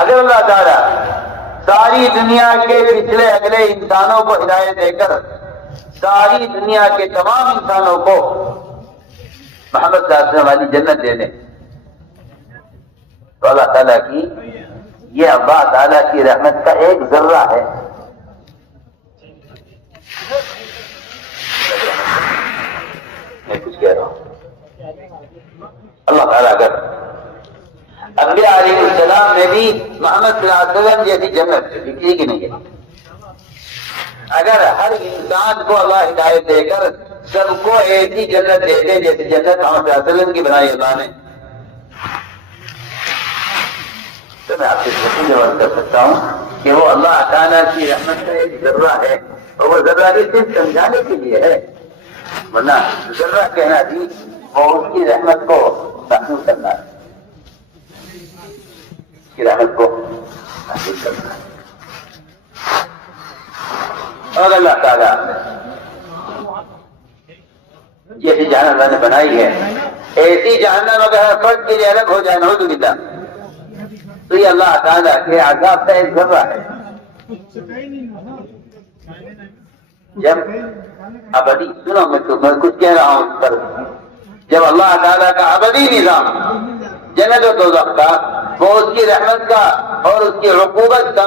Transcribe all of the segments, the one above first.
اگر اللہ تعالیٰ ساری دنیا کے پچھلے اگلے انسانوں کو ہدایت دے کر ساری دنیا کے تمام انسانوں کو محمد صلی اللہ علیہ وسلم والی جنت دے دیں تو اللہ تعالیٰ کی یہ اللہ تعالیٰ کی رحمت کا ایک ذرہ ہے. میں کچھ کہہ رہا ہوں. اللہ تعالیٰ اگر انبیاء علیہ السلام نے بھی محمد صلی اللہ علیہ وسلم جیسی جنت لکھی کہ نہیں ہے. اگر ہر انسان کو اللہ ہدایت دے کر سب کو ایسی جنت دے دے جیسی جنت محمد صلی اللہ علیہ وسلم کی بنائی اللہ نے تو میں آپ سے جواب کر سکتا ہوں کہ وہ اللہ تعالیٰ کی رحمت کا ایک ذرہ ہے اور وہ ذرہ بھی صرف سمجھانے کے لیے ہے ورنہ ذرہ کہنا بھی وہ اس کی رحمت کو محسوس کرنا ہے. اس کی رحمت کو محسوس کرنا ہے. اور اللہ تعالیٰ جیسی جہنم اللہ نے بنائی ہے ایسی جہنم اگر ہر فرد کے لیے الگ ہو جائے نعوذ باللہ تو یہ اللہ تعالیٰ کے عذاب کا ایک ذرہ ہے. جب ابدی سنو میں کچھ کہہ رہا ہوں اس پر جب اللہ تعالیٰ کا ابدی نظام جنت و دوزخ کا وہ اس کی رحمت کا اور اس کی عقوبت کا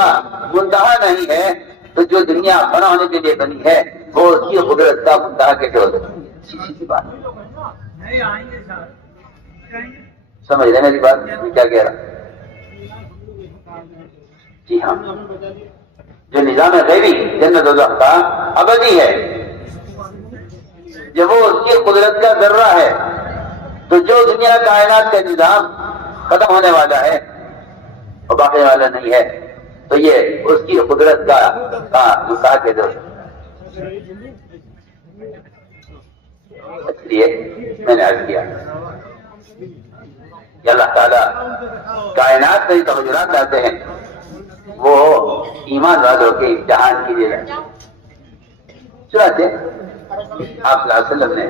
منتہا نہیں ہے تو جو دنیا فنا ہونے کے لیے بنی ہے وہ اس کی قدرت کا منتہا کیسے ہو سکتی ہے؟ سی بات سمجھ رہے میری بات میں کیا کہہ رہا؟ جی ہاں جو نظام غیبی جنت و دوزخ کا ابدی ہے جب وہ اس کی قدرت کا ذرہ ہے تو جو دنیا کائنات کا نظام ختم ہونے والا ہے اور باقی والا نہیں ہے تو یہ اس کی قدرت کا مساق ہے. اس لیے میں نے عرض کیا کہ اللہ تعالیٰ کائنات میں تغیرات لاتے ہیں وہ ایمان والوں کے امتحان کے لیے. چنانچہ آپ صلی اللہ علیہ وسلم نے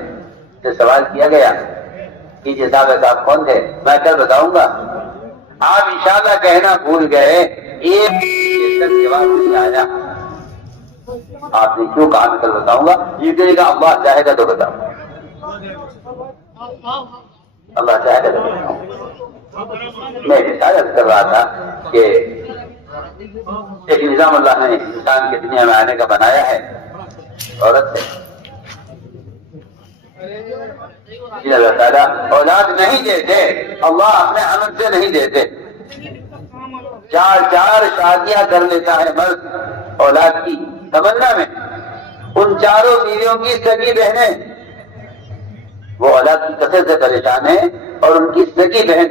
جو سوال کیا گیا کہ یہ صاحب کون تھے میں کل بتاؤں گا آپ انشاءاللہ کہنا بھول گئے ایک جواب نہیں آیا. آپ نے کیوں کہا میں کل بتاؤں گا یہ کہے گا اللہ چاہے گا تو بتاؤں گا اللہ چاہے گا تو بتاؤں گا. میں رسالت کر رہا تھا کہ ایک نظام اللہ نے انسان کی دنیا میں آنے کا بنایا ہے عورت سے اللہ تعالیٰ اولاد نہیں دیتے اللہ اپنے عمل سے نہیں دیتے. چار شادیاں کر لیتا ہے مرد اولاد کی تمنا میں ان چاروں بیویوں کی سگی بہنیں وہ اولاد کی کثرت سے پریشان ہیں اور ان کی سگی بہن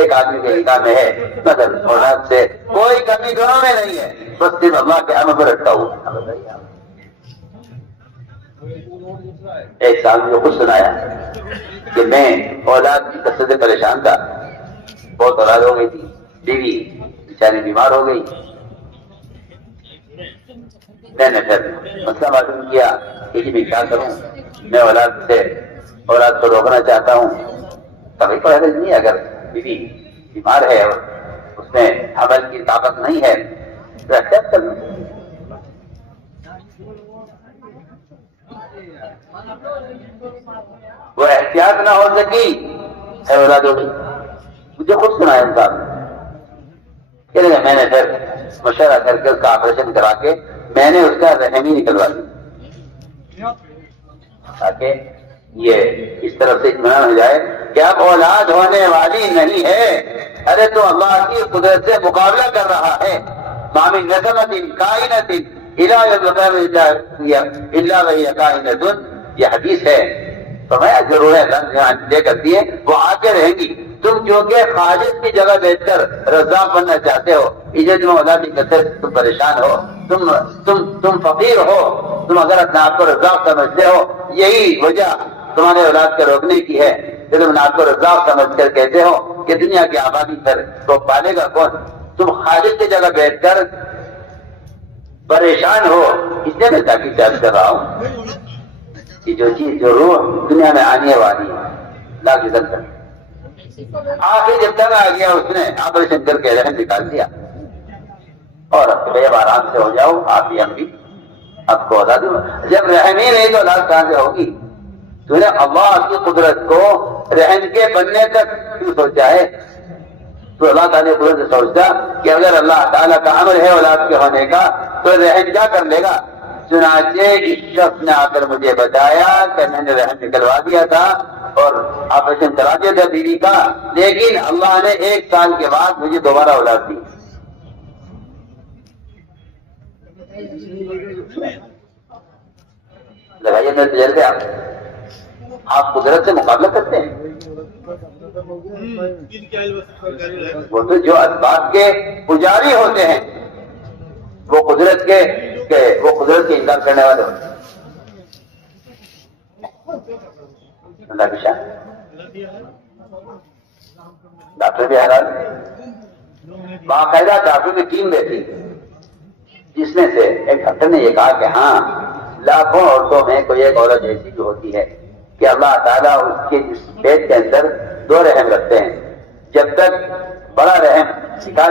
ایک آدمی کے نکاح میں ہے مگر اولاد سے کوئی کمی دونوں میں نہیں ہے بس صرف اللہ کے عمل پر اٹکا ہوا. ایک سال میں خود سنایا کہ میں اولاد کی کثرت سے پریشان تھا بہت اولاد ہو گئی تھی بیوی بیچاری بیمار ہو گئی. میں نے پھر مسئلہ معلوم کیا کہ میں کیا کروں میں اولاد کو روکنا چاہتا ہوں. کبھی کوئی حرج نہیں اگر بیوی بیمار ہے اور اس میں حمل کی طاقت نہیں ہے تو احتیاط کر لوں. وہ احتیاط نہ ہو سکی ہے اولاد ہو گئی. مجھے خود سنا ہے انسان میں نے پھر مشورہ کر کے اس کا آپریشن کرا کے میں نے اس کا رحم ہی نکلوا دی تاکہ یہ اس طرف سے اطمینان ہو جائے کہ اب اولاد ہونے والی نہیں ہے. ارے تو اللہ کی قدرت سے مقابلہ کر رہا ہے. مامن نسمت کائنت الا وہی کائنۃ یہ حدیث ہے. فرمایا ضرور ہے دے کرتی ہے وہ آگے رہیں گی. تم جو کہ خالص کی جگہ بیٹھ کر رزاق بننا چاہتے ہو ایجاد میں اولاد کی کثرت تم پریشان ہو تم فقیر ہو تم اگر اپنے آپ کو رزاق سمجھتے ہو یہی وجہ تمہارے اولاد کے روکنے کی ہے کہ تم آپ کو رزاق سمجھ کر کہتے ہو کہ دنیا کی آبادی پر تو پالے گا کون. تم خالص کی جگہ بیٹھ کر پریشان ہو. اس لیے میں تاکہ چارج کر رہا ہوں کہ جو چیز جو روح دنیا میں آنے والی لا کی کر آخر جب تک آ گیا اس نے آپریشن کر کے رحم نکال دیا اور اب بھائی اب آرام سے ہو جاؤ، آپ بھی ہم بھی اب کو اولاد جب رحم ہی نہیں تو اولاد کہاں سے ہوگی؟ تو نے اللہ کی قدرت کو رحم کے بننے تک کیوں سوچا ہے؟ تو اللہ تعالیٰ قدرت سے سوچتا کہ اگر اللہ تعالیٰ کا امر ہے اولاد کے ہونے کا تو رحم کیا کر لے گا؟ چنانچہ اس شخص نے آ کر مجھے بتایا کہ میں نے رحم نکلوا دیا تھا اور آپریشن کرا دیا تھا بیوی کا، لیکن اللہ نے 1 سال کے بعد مجھے دوبارہ اولاد دی۔ لگائیے میرے تجربے، آپ قدرت سے مقابلہ کرتے ہیں؟ وہ تو جو اسباب کے پجاری ہوتے ہیں وہ قدرت کے انکار کرنے والے ہوتے ہیں۔ اللہ کی شان، ڈاکٹر بھی حیران، باقاعدہ ڈاکٹر کی ٹیم بیٹھی جس میں سے ایک ڈاکٹر نے یہ کہا کہ ہاں لاکھوں عورتوں میں کوئی ایک عورت ایسی بھی ہوتی ہے کہ اللہ تعالیٰ اس کے جس پیٹ کے اندر 2 رحم رکھتے ہیں، جب تک بڑا رحم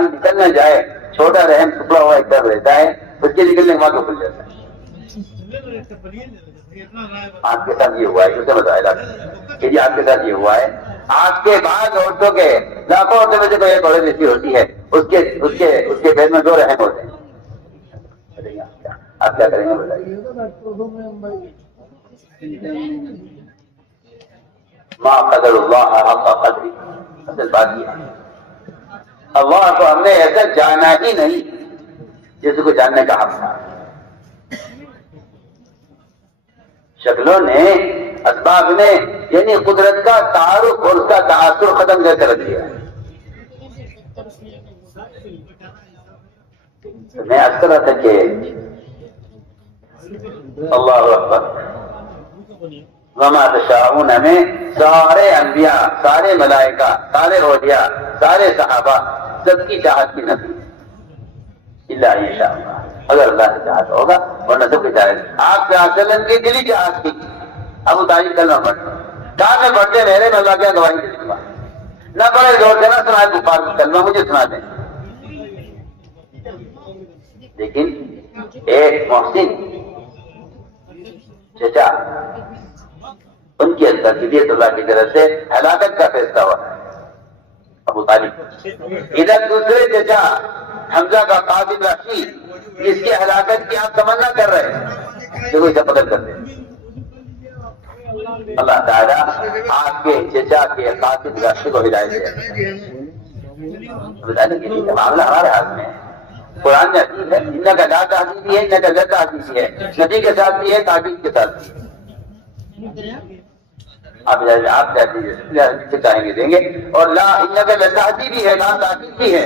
نکل نہ جائے چھوٹا رحم ٹکڑا ہوا ایک طرف رہتا ہے، اس کے نکلنے کے بعد وہ کھل جاتا ہے۔ آپ کے ساتھ یہ ہوا ہے، اسے بتایا کہ جی آپ کے ساتھ یہ ہوا ہے، آپ کے بعد عورتوں کے لاکھوں عورتوں میں سے کوئی ایک عورت ایسی ہوتی ہے اس کے پیٹ میں 2 رحم ہوتے ہیں۔ آپ کیا کریں گے بتائیے؟ ما قدر اللہ حق قدری، اصل بات یہ ہے اللہ کو ہم نے ایسا جانا ہی نہیں جس کو جاننے کا حق تھا۔ شکلوں نے، اسباب نے، یعنی قدرت کا تعارف اور اس کا تاثر ختم کر کے رکھ دیا۔ میں عرض کر رہا تھا کہ اللہ اکبر، وما تشاءون میں سارے انبیاء، سارے ملائکہ، سارے اولیاء، سارے صحابہ، سب کی چاہت کی نبی الا ان شاء اللہ، اگر اللہ سے چاہت ہوگا، ورنہ سب کی چاہت۔ آپ کے وسلم کی دلی چاہت کی، ابو طالب کلمہ پڑھتے کہاں میں پڑھتے میرے میں اللہ کیا گواہی دے دوں گا، نہ پڑھے زور سے نہ سنائے کفار کو کلمہ، مجھے سنا دیں۔ لیکن ایک محسن چچا، ان کی تربیت اللہ کی طرف سے ہلاکت کا فیصلہ ہوا ابو طالب۔ ادھر دوسرے چچا حمزہ کا قاتل رشید، جس کی ہلاکت کی آپ تمنا کر رہے ہیں، دیکھو اسے قتل کر دیں۔ اللہ تعالیٰ آپ کے چچا کے قاتل رشید کو ہدایت دے۔ بتانے کے لیے معاملہ ہمارے ہاتھ میں ہے۔ قرآن میں حدیث ہے، ان کا لا تحدیثی ہے، ان کا لا تحدیثی ہے، نبی کے ساتھ بھی ہے، تحدیث کے ساتھ بھی ہے۔ آپ سے چاہیں گے دیں گے، اور لا ان کا لا تحدیثی بھی ہے، لا تحدیث بھی ہے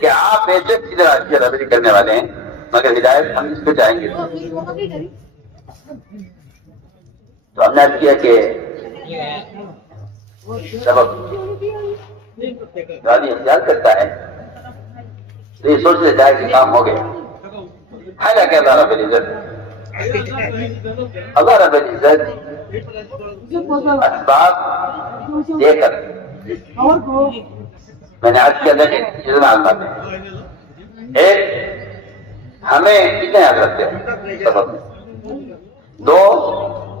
کہ آپ بے شک ادھر اچھی ربری کرنے والے ہیں، مگر ہدایت ہم اس کو چاہیں گے۔ تو ہم نے عرض کیا کہ سبب آدمی اختیار کرتا ہے تو یہ سوچ لیتا ہے کہ کام ہو گیا۔ حالانکہ اللہ رب العزت اسباب دے کر، میں نے آج کیا تھا کہ جتنا آسان ہے، ایک ہمیں کتنے یاد رکھتے ہیں سبب میں، 2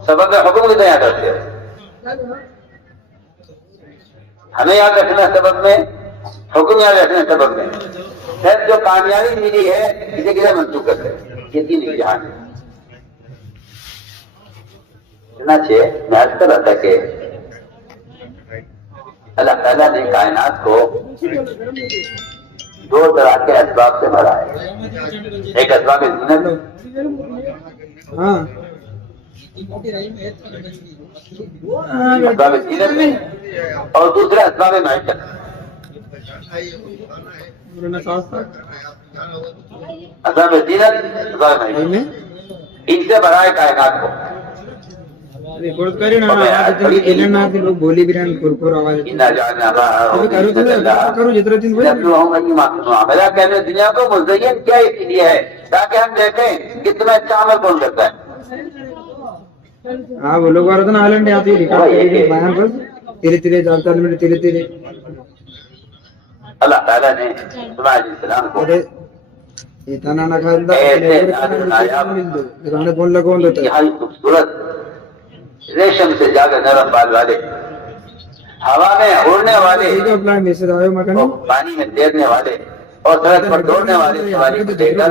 سبب میں حکم کتنے یاد رکھتے ہیں، ہمیں یاد رکھنا سبب میں، حکم یاد رکھنا سبب میں، پھر جو کامیابی ملی ہے اسے کسی منسوخ کرتے ہیں، یہ 3 امتحان ہے۔ چنانچہ میں عرض کر رہا تھا کہ اللہ تعالیٰ نے کائنات کو 2 طرح کے اسباب سے بھرا ہے، ایک اسباب زینت اور دوسرا اسباب معیشت۔ اسباب زینت، اسباب معیشت، ان سے بھرا ہے کائنات کو۔ دنیا کو مزین کیا اسی لیے ہے تاکہ ہم دیکھیں کہ تمہیں اچھا عمل کون کرتا ہے۔ ہاں وہ لوگ اللہ تعالیٰ نے علیہ السلام کو ایسے نازل نایاب انتہائی خوبصورت ریشم سے زیادہ نرم بال والے، ہوا میں اڑنے والے، پانی میں تیرنے والے اور سڑک پر دوڑنے والے سواری کو دیکھ کر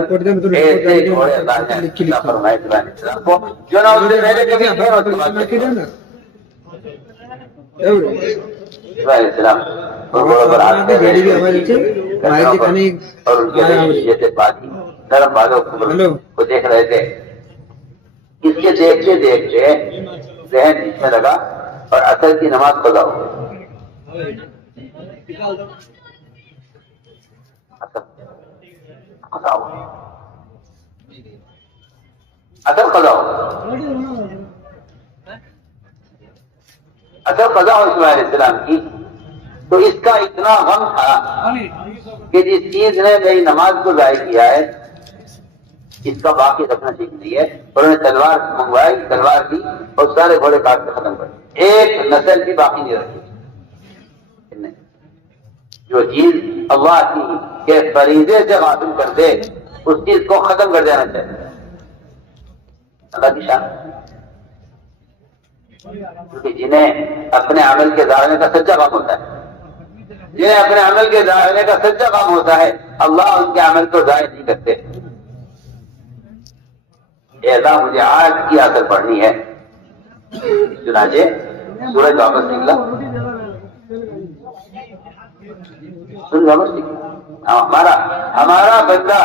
ایسے گھوڑے اللہ نے عطا فرمائے سلیمان السلام کو، جو نہ اس سے پہلے کبھی تھے اور اس کے بعد کبھی نہیں۔ سلیمان السلام گھوڑوں پر ہاتھ پھیر اور ان کے جیسے پانی نرم بالوں کو دیکھ رہے تھے۔ اس کے دیکھتے دیکھتے ذہن اس میں لگا اور عصر کی نماز قضا ہو گئی۔ عصر قضا ہو سلیمان علیہ السلام کی، تو اس کا اتنا غم تھا کہ جس چیز نے میری نماز کو ضائع کیا ہے اس کا باقی رکھنا ٹھیک نہیں ہے، اور انہوں نے تلوار منگوائی، تلوار دی اور سارے گھوڑے کاٹ کے ختم کر دیے، ایک نسل بھی باقی نہیں رکھی۔ جو چیز اللہ کی کے فریضے سے غافل کر دے اس چیز کو ختم کر دینا چاہیے، اللہ کی شان۔ کیونکہ جنہیں اپنے عمل کے ظاہرنے کا سچا غم ہوتا ہے، جنہیں اپنے عمل کے ظاہرنے کا سچا غم ہوتا ہے، اللہ ان کے عمل کو ضائع نہیں کرتے۔ اے اللہ مجھے آج کی اثر پڑھنی ہے، چنانچہ سورج واپس نکلا، سورج واپس نکلا، ہمارا بندہ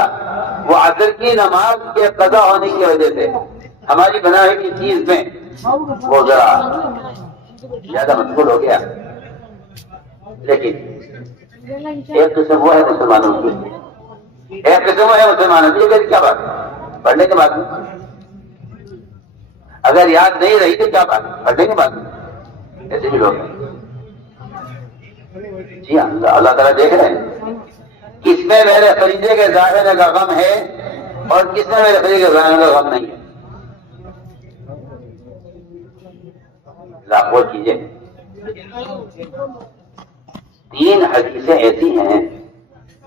وہ عصر کی نماز کے قضا ہونے کی وجہ سے ہماری بنائی کی چیز میں وہ ذرا زیادہ مشغول ہو گیا۔ لیکن ایک قسم وہ ہے مسلمانوں کی، ایک قسم وہ ہے مسلمانوں کی، لیکن کیا بات ہے پڑھنے کے بعد اگر یاد نہیں رہی تو کیا بات ہے پڑھنے کے بعد ایسے بھی لوگ ہیں۔ جی ہاں، اللہ تعالیٰ دیکھ رہے ہیں کس میں میرے فریضے کے ظاہرنے کا غم ہے اور کس میں میرے فریضے کے ظاہرنے کا غم نہیں ہے۔ غور کیجیے، 3 حدیثیں ایسی ہیں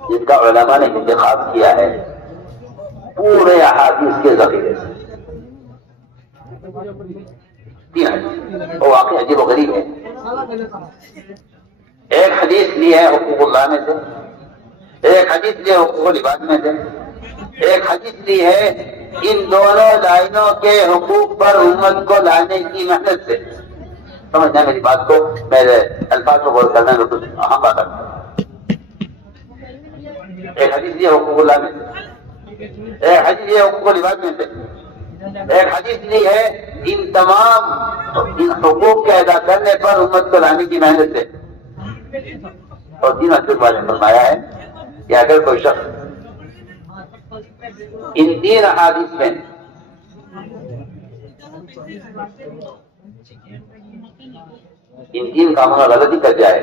جن کا علماء نے انتخاب کیا ہے پورے احادیث کے ذخیرے سے۔ 3 حدیث وہ واقعی عجیب و غریب ہے۔ ایک حدیث لی ہے حقوق اللہ میں سے، ایک حدیث لی ہے حقوق العباد میں سے، ایک حدیث لی ہے ان دونوں لائنوں کے حقوق پر امت کو لانے کی محنت سے۔ سمجھنا میری بات کو، میرے الفاظ کو غور کرنا میں کچھ اہم بات ہے۔ ایک حدیث یہ حقوق اللہ میں سے، ایک حدیث یہ حقوق العباد میں سے، ایک حدیث یہ ہے ان تمام ان حقوق کے ادا کرنے پر امت کو لانے کی محنت سے۔ اور 3 حدیث والے نے فرمایا ہے کہ اگر کوئی شخص ان 3 احادیث میں ان 3 کاموں میں غلطی کر جائے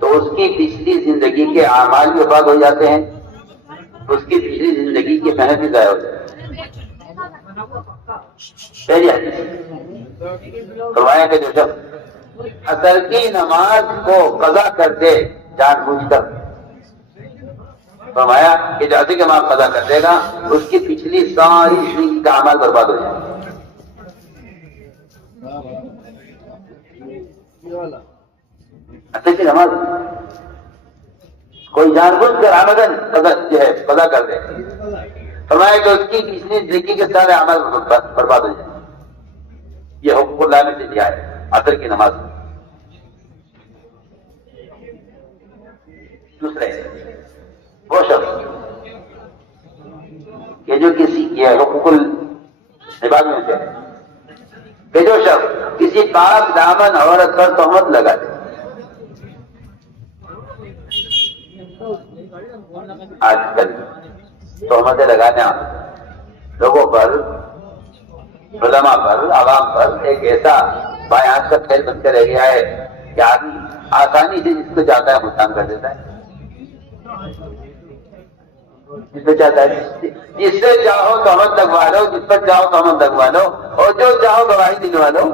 تو اس کی پچھلی زندگی کے اعمال بھی برباد ہو جاتے ہیں، اس کی پچھلی زندگی کی محنت بھی ضائع ہو جاتی ہے۔ پہلی حدیث فرمایا کہ جو شخص عصر کی نماز کو قضا کر دے جان بوجھ کر، فرمایا کہ جو عصر کی نماز قضا کر دے گا اس کی پچھلی ساری زندگی کا اعمال برباد ہو جائے گا۔ عصر کی نماز کوئی جان بوجھ کر آمدن قضا کر دے، فرمایا کہ اس کی پچھلی زندگی کے سارے اعمال برباد ہو جائیں۔ یہ حقوق اللہ میں سے دیا ہے عصر کی نماز۔ دوسرے وہ شخص کہ جو کسی یہ حقوق العباد میں سے کہ جو شخص کسی پاک دامن عورت پر تہمت لگا دے۔ آج کل تہمتیں لگانے لوگوں پر، علماء پر، عوام پر ایک ایسا بیان کا کھیل بن کے رہ گیا ہے کہ آدمی آسانی سے جس کو چاہتا ہے متهم کر دیتا ہے، جس کو چاہتا ہے جس سے چاہو تہمت لگوا لو، جس پر چاہو تہمت لگوا لو، اور جو چاہو گواہی دلوا لو۔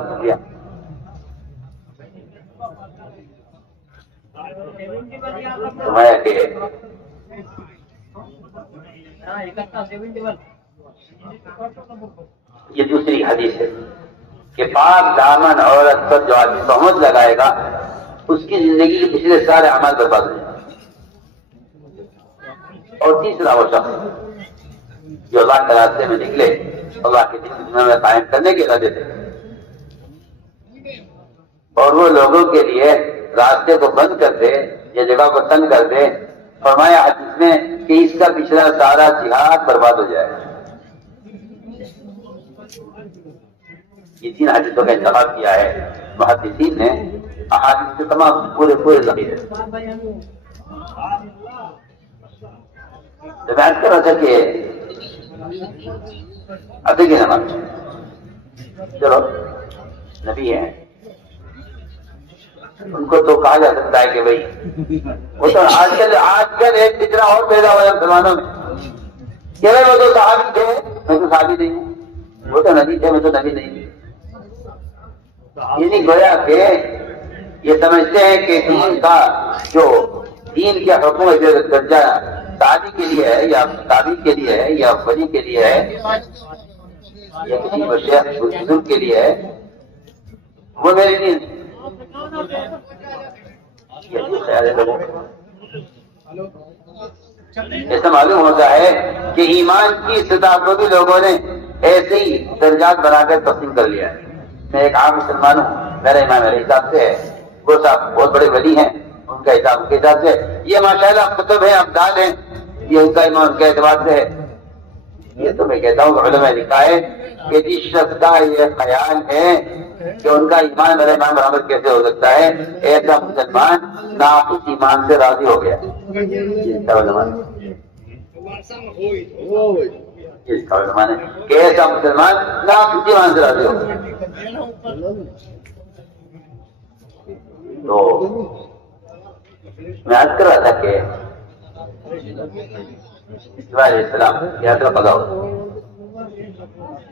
فرمایا کہ یہ دوسری حدیث ہے کہ پاک دامن عورت پر جو آدمی تہمت لگائے گا اس کی زندگی کے پچھلے سارے اعمال برباد ہو جائیں گے۔ اور تیسرا وہ شخص جو اللہ کے راستے میں نکلے، اللہ کے دین کی دنیا میں قائم کرنے کے ارادے سے، اور وہ لوگوں کے لیے راستے کو بند کر دے یا جگہ کو تنگ کر دے، فرمایا حدیث میں کہ اس کا پچھلا سارا جہاد برباد ہو جائے۔ یہ تین حدیثوں کا انتخاب کیا ہے محدثین نے، احادیث کے تمام پورے ذخیرے۔ جب بیان کر رہا تھا کہ ادھر کی نماز، چلو نبی ہیں ان کو تو کہا جا سکتا ہے کہ بھائی وہ تو آج کل ایک فطرہ اور پیدا ہوا ہے مسلمانوں میں کہ بھائی وہ تو صحابی تھے، میں تو صحابی نہیں ہوں، وہ تو نبی تھے، میں تو نبی نہیں ہوں۔ یہ نہیں گویا کہ یہ سمجھتے ہیں کہ دین کا جو دین کا حکم درجہ صحابی کے لیے ہے یا تابعی کے لیے ہے یا ولی کے لیے ہے یا کسی بزرگ کے لیے ہے، وہ میرے لیے خیال ہے لوگوں ایسا معلوم ہوتا ہے کہ ایمان کی سطح کو بھی لوگوں نے ایسے ہی درجات بنا کر تقسیم کر لیا ہے۔ میں ایک عام مسلمان ہوں، میرا ایمان میرے حساب سے ہے، وہ صاحب بہت بڑے ولی ہیں، ان کا حساب ان کے حساب سے، یہ ماشاءاللہ کتب ہیں، ابدال ہیں، یہ ان کا ایمان ان کے اعتبار سے ہے۔ یہ تو میں کہتا ہوں کہ علماء نے لکھا ہے کہ جس شخص کا یہ خیال ہے کہ ان کا ایمان میرا ایمان برابر کیسے ہو سکتا ہے، ایسا مسلمان ناقص ایمان سے راضی ہو گیا۔ اس کا علماء نے کہ ایسا مسلمان ناقص ایمان سے راضی ہو گیا۔ تو میں عرض کر رہا تھا کہ علیہ السلام یاترا قضا ہو،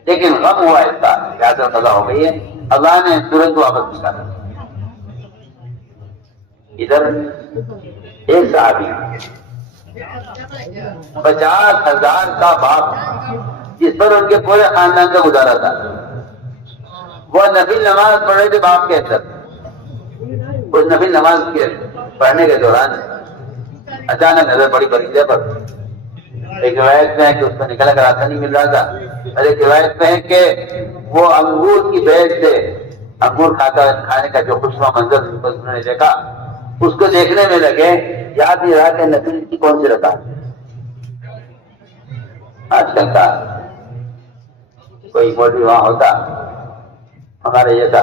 لیکن غم ہوا اس کا، یاترا قضا ہو گئی ہے، اللہ نے ترنت واپس نکالا۔ ادھر ایک صحابی 50,000 کا باپ جس پر ان کے پورے خاندان کا گزارا تھا، وہ نفل نماز پڑھ رہے تھے باپ کے اندر۔ اس نفل نماز کے پڑھنے کے دوران اچانک نظر پڑی بغیچے پر۔ ایک روایت میں ہے کہ اس کو نکلا کر راستہ نہیں مل رہا تھا، اور ایک روایت میں ہے کہ وہ انگور کی بیل سے انگور کھانے کا جو خوشنما منظر انہوں نے دیکھا، اس کو دیکھنے میں لگے، یاد نہیں رہا کہ نفل کی کون سی رکعت۔ آج کل کا کوئی مولوی وہاں ہوتا ہمارے جیسا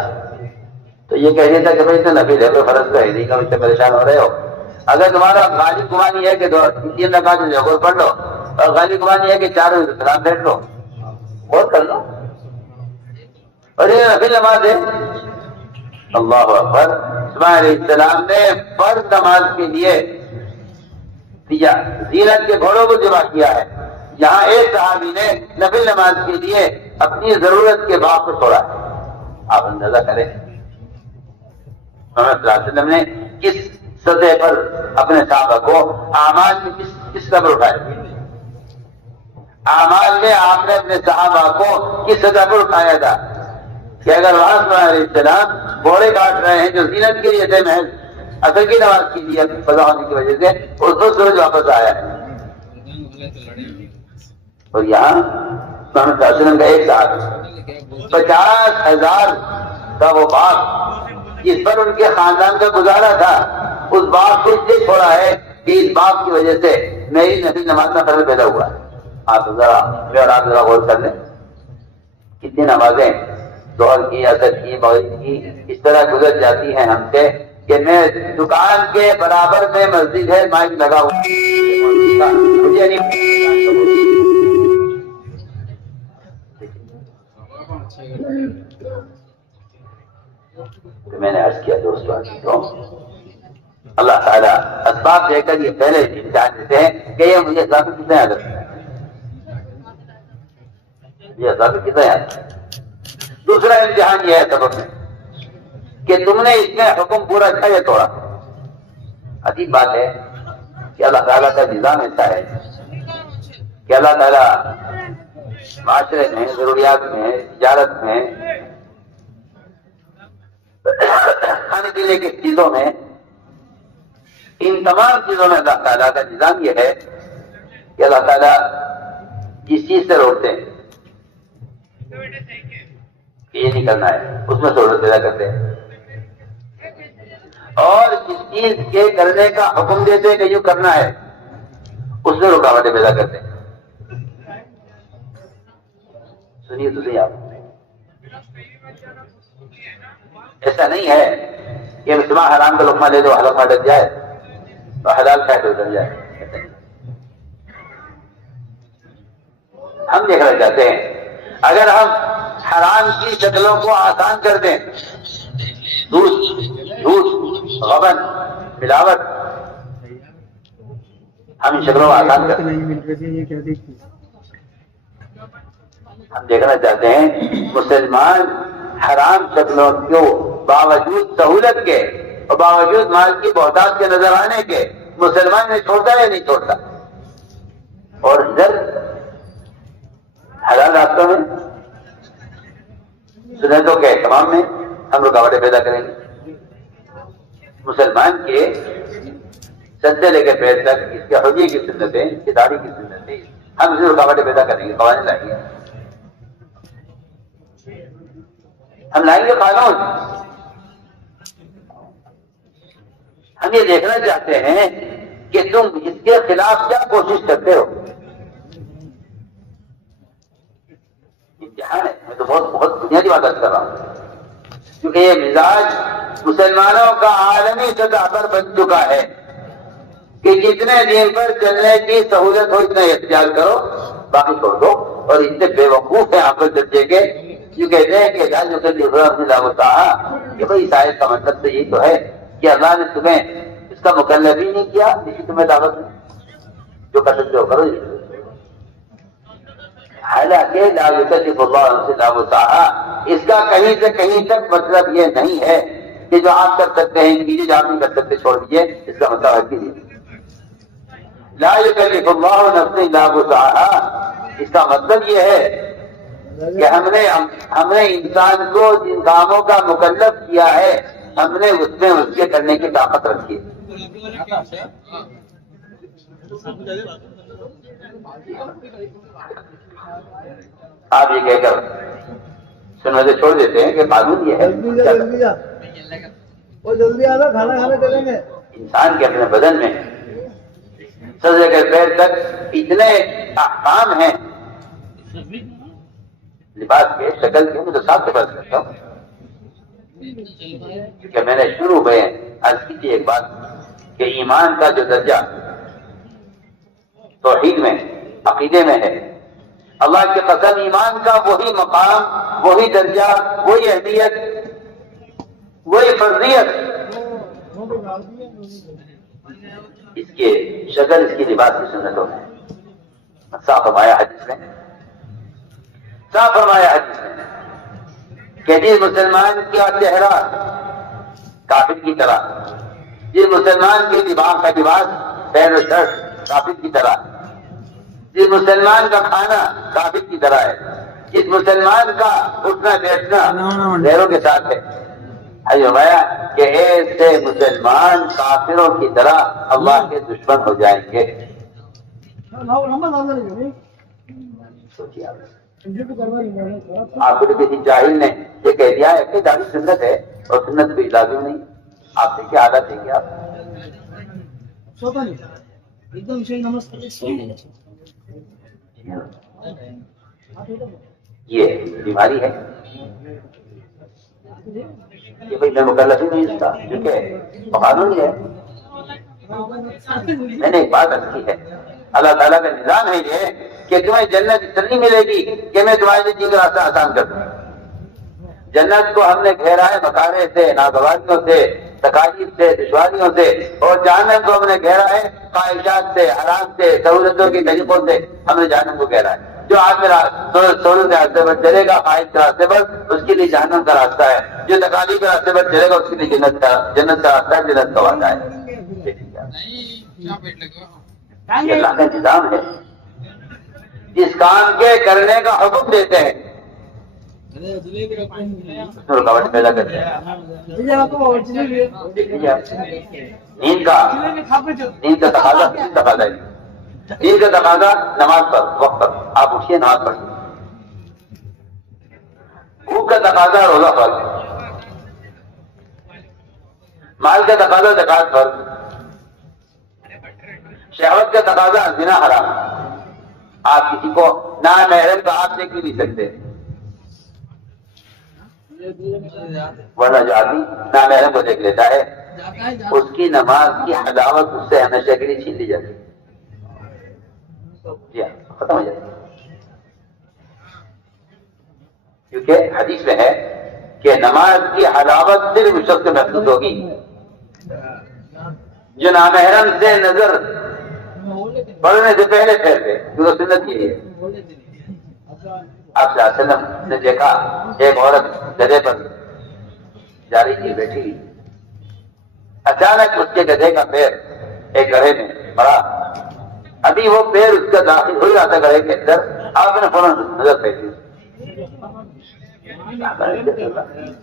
تو یہ کہہ دیتا کہ بھائی تو نفل ہے، کوئی فرض تو ہے نہیں، کبھی سے پریشان ہو رہے ہو۔ اگر تمہارا غالب گمانی ہے کہ 3 رکعت ضرور پڑھ لو، اور غالب گمانی ہے کہ 4 سلام پھیر لو، بہت کر لو، اور یہ نفل نماز ہے۔ اللہ اکبر۔ اسماعیل علیہ السلام نے فرض نماز کے لیے دیا، زینت کے گھوڑوں کو ذبح کیا ہے، یہاں ایک صحابی نے نفل نماز کے لیے اپنی ضرورت کے باپ کو چھوڑا ہے۔ آپ اندازہ کریں محمد صلی اللہ علیہ وسلم نے کس سطح پر اپنے صحابہ کو اعمال میں کس سطح پر اٹھایا، اعمال میں آپ نے اپنے صحابہ کو کس سطح پر اٹھایا تھا کہ اگر وہاں صلی اللہ علیہ السلام گھوڑے کاٹ رہے ہیں جو زینت کے لیے تھے، محض اثر کی نماز کے لیے فضا ہونے کی وجہ سے اس سورج واپس آیا ہے، اور یہاں محمد صلی اللہ علیہ وسلم کا ایک صحابی 50,000 کا وہ باپ جس پر ان کے خاندان کا گزارا تھا، اس باپ کو اس لیے چھوڑا ہے کہ اس باپ کی وجہ سے میری نفل نماز میں خلل پیدا ہوا ہے۔ آپ ذرا غور کر لیں، کتنی نمازیں ظہر کی، عصر کی، مغرب کی اس طرح گزر جاتی ہیں ہم سے کہ میں دکان کے برابر میں مسجد ہے، مائک لگا ہوا مجھے نہیں۔ میں نے عرض کیا دوستوں، اللہ تعالیٰ اسباب دے کر یہ پہلے امتحان دیتے ہیں کہ یہ مجھے ثابت کتنا یاد رکھتا ہے، یہ ثابت کتنا یاد۔ دوسرا امتحان یہ ہے سبب میں کہ تم نے اس میں حکم پورا کیا یا توڑا۔ عجیب بات ہے کہ اللہ تعالیٰ کا نظام ایسا ہے کہ اللہ تعالیٰ معاشرے میں، ضروریات میں، تجارت میں، کھانے پینے کی چیزوں میں، ان تمام چیزوں میں اللہ تعالیٰ کا نظام یہ ہے کہ اللہ تعالیٰ جس چیز سے روکتے ہیں کہ یہ نہیں کرنا ہے، اس میں سہولت پیدا کرتے ہیں، اور جس چیز کے کرنے کا حکم دیتے ہیں کہ یوں کرنا ہے، اس میں رکاوٹیں پیدا کرتے ہیں۔ سنیے تو صحیح آپ، ایسا نہیں ہے کہ مسلمان حرام کا لقمہ لے دو حلق میں ڈل جائے تو حلال کھائے تو ڈل جائے، ہم دیکھنا چاہتے ہیں اگر ہم حرام کی شکلوں کو آسان کر دیں، دودھ غبن ملاوٹ، ہم ان شکلوں کو آسان کر دیں، ہم دیکھنا چاہتے ہیں مسلمان حرام شکلوں کو باوجود سہولت کے اور باوجود مال کی بہتات کے نظر آنے کے مسلمان نے چھوڑتا یا نہیں چھوڑتا، اور ادھر حلال راستوں میں سنتوں کے اہتمام میں ہم رکاوٹیں پیدا کریں گے۔ مسلمان کے سر سے لے کے پیر تک اس کے حجے کی سنتیں، اس کی داڑھی کی سنتیں، ہم اسے رکاوٹیں پیدا کریں گے، قوانین لائیں گے، ہم لائیں گے قانون۔ ہم یہ دیکھنا چاہتے ہیں کہ تم اس کے خلاف کیا کوشش کرتے ہو۔ امتحان ہے، میں تو بہت بنیادی بات کر رہا ہوں، کیونکہ یہ مزاج مسلمانوں کا عالمی سطح پر بن چکا ہے کہ جتنے دین پر چلنے کی سہولت ہو اتنا اختیار کرو، باقی چھوڑ دو۔ اور اتنے بے وقوف ہیں عقل درجے کے جو کہتے ہیں کہ کہ بھائی شاید کا مطلب تو یہی تو ہے کہ اللہ نے تمہیں اس کا مکلف ہی نہیں کیا، اسی تمہیں دعوت نہیں، جو کر سکتے ہو کرو۔ حالانکہ لا یکلف اللہ نفسا الا وسعہا، اس کا کہیں سے کہیں تک مطلب یہ نہیں ہے کہ جو آپ کر سکتے ہیں کیجیے، جو آپ نہیں کر سکتے چھوڑ دیجیے، اس کا مطلب ہے کیجیے۔ لا یکلف اللہ نفسا الا وسعہا، اس کا مطلب یہ ہے کہ ہم نے انسان کو جن کاموں کا مکلف کیا ہے، ہم نے اس میں اس کے کرنے کی طاقت رکھی ہے۔ آپ یہ کہہ کر سنتے چھوڑ دیتے ہیں کہ قانون یہ ہے جلدی آنا، کھانا کھانے چلیں گے۔ انسان کے اپنے بدن میں سر سے کر پیر تک اتنے احکام ہیں، لباس کے، شکل کے، میں تو صاف سے بات کرتا ہوں کہ میں نے شروع میں عرض کی تھی ایک بات کہ ایمان کا جو درجہ توحید میں، عقیدے میں ہے، اللہ کی قسم ایمان کا وہی مقام، وہی درجہ، وہی اہمیت، وہی فرضیت اس کے شکل، اس کی لباس کی سنتوں میں صاف فرمایا حدیث میں، صاف فرمایا حدیث میں کہ جس مسلمان کا چہرہ کافر کی طرح، جس مسلمان کے دماغ کا لباس پیر و شرٹ کافر کی طرح، جس مسلمان کا کھانا کافر کی طرح ہے، جس مسلمان کا اٹھنا بیٹھنا غیروں کے ساتھ ہے، فرمایا کہ ایسے مسلمان کافروں کی طرح اللہ کے دشمن ہو جائیں گے۔ آپ کو کسی جاہل نے یہ کہہ دیا ہے کہ داڑھی سنت ہے اور سنت بھی لازم نہیں، آپ سے کیا عادت دیں گے؟ آپ یہ بیماری ہے کہ بھائی میں مکلف ہی نہیں اس کا، کیونکہ قانون ہی ہے۔ میں نے ایک بات عرض کی ہے، اللہ تعالیٰ کا نظام ہے یہ کہ تمہیں جنت اس طرح نہیں ملے گی کہ میں تمہارے لیے چیز راستہ آسان کر دوں۔ جنت کو ہم نے گھیرا ہے مکارے سے، ناگواریوں سے، تکالیف سے، دشواریوں سے، اور جہنم کو ہم نے گھیرا ہے خواہشات سے، حرام سے، سہولتوں کے طریقوں سے ہم نے جہنم کو گھیرا ہے۔ جو آدمی سہولت کے راستے پر چلے گا، خواہش کے راستے پر، اس کے لیے جہنم کا راستہ ہے۔ جو تکالیف کے راستے پر چلے گا اس کے لیے جنت کا راستہ ہے، جنت کا وعدہ ہے۔ یہ اللہ کا نظام ہے۔ جس کام کے کرنے کا حکم دیتے ہیں رکاوٹ پیدا کرتے ہیں. نیند کا تقاضا ہے. نیند کا تقاضا نماز پر وقت پر آپ اٹھیے نماز پڑھیے. بھوک کا تقاضا روزہ فرض. مال کا تقاضا زکات فرض. شہوت کا تقاضا زنا حرام. آپ کسی کو نامحرم کا آپ دیکھ بھی نہیں سکتے، ورنہ جو آدمی نامحرم کو دیکھ لیتا ہے اس کی نماز کی حلاوت اس سے ہمیشہ کے لیے چھین لی جاتی ہے. جی ہاں، ختم ہو جاتی ہے. کیونکہ حدیث میں ہے کہ نماز کی حلاوت صرف اس شخص سے محسوس ہوگی جو نامحرم سے نظر پڑھنے سے پہلے پھیرتے، جو سنت کی ہے. آپ صلی اللہ علیہ وسلم نے دیکھا ایک عورت گدھے پر جا رہی تھی، بیٹھی ہوئی. اچانک اس کے گدھے کا پیر ایک گڑھے میں پڑا. ابھی وہ پیر اس کا داخل ہو رہا تھا گڑھے کے اندر، آپ نے فوراً نظر پھینکی.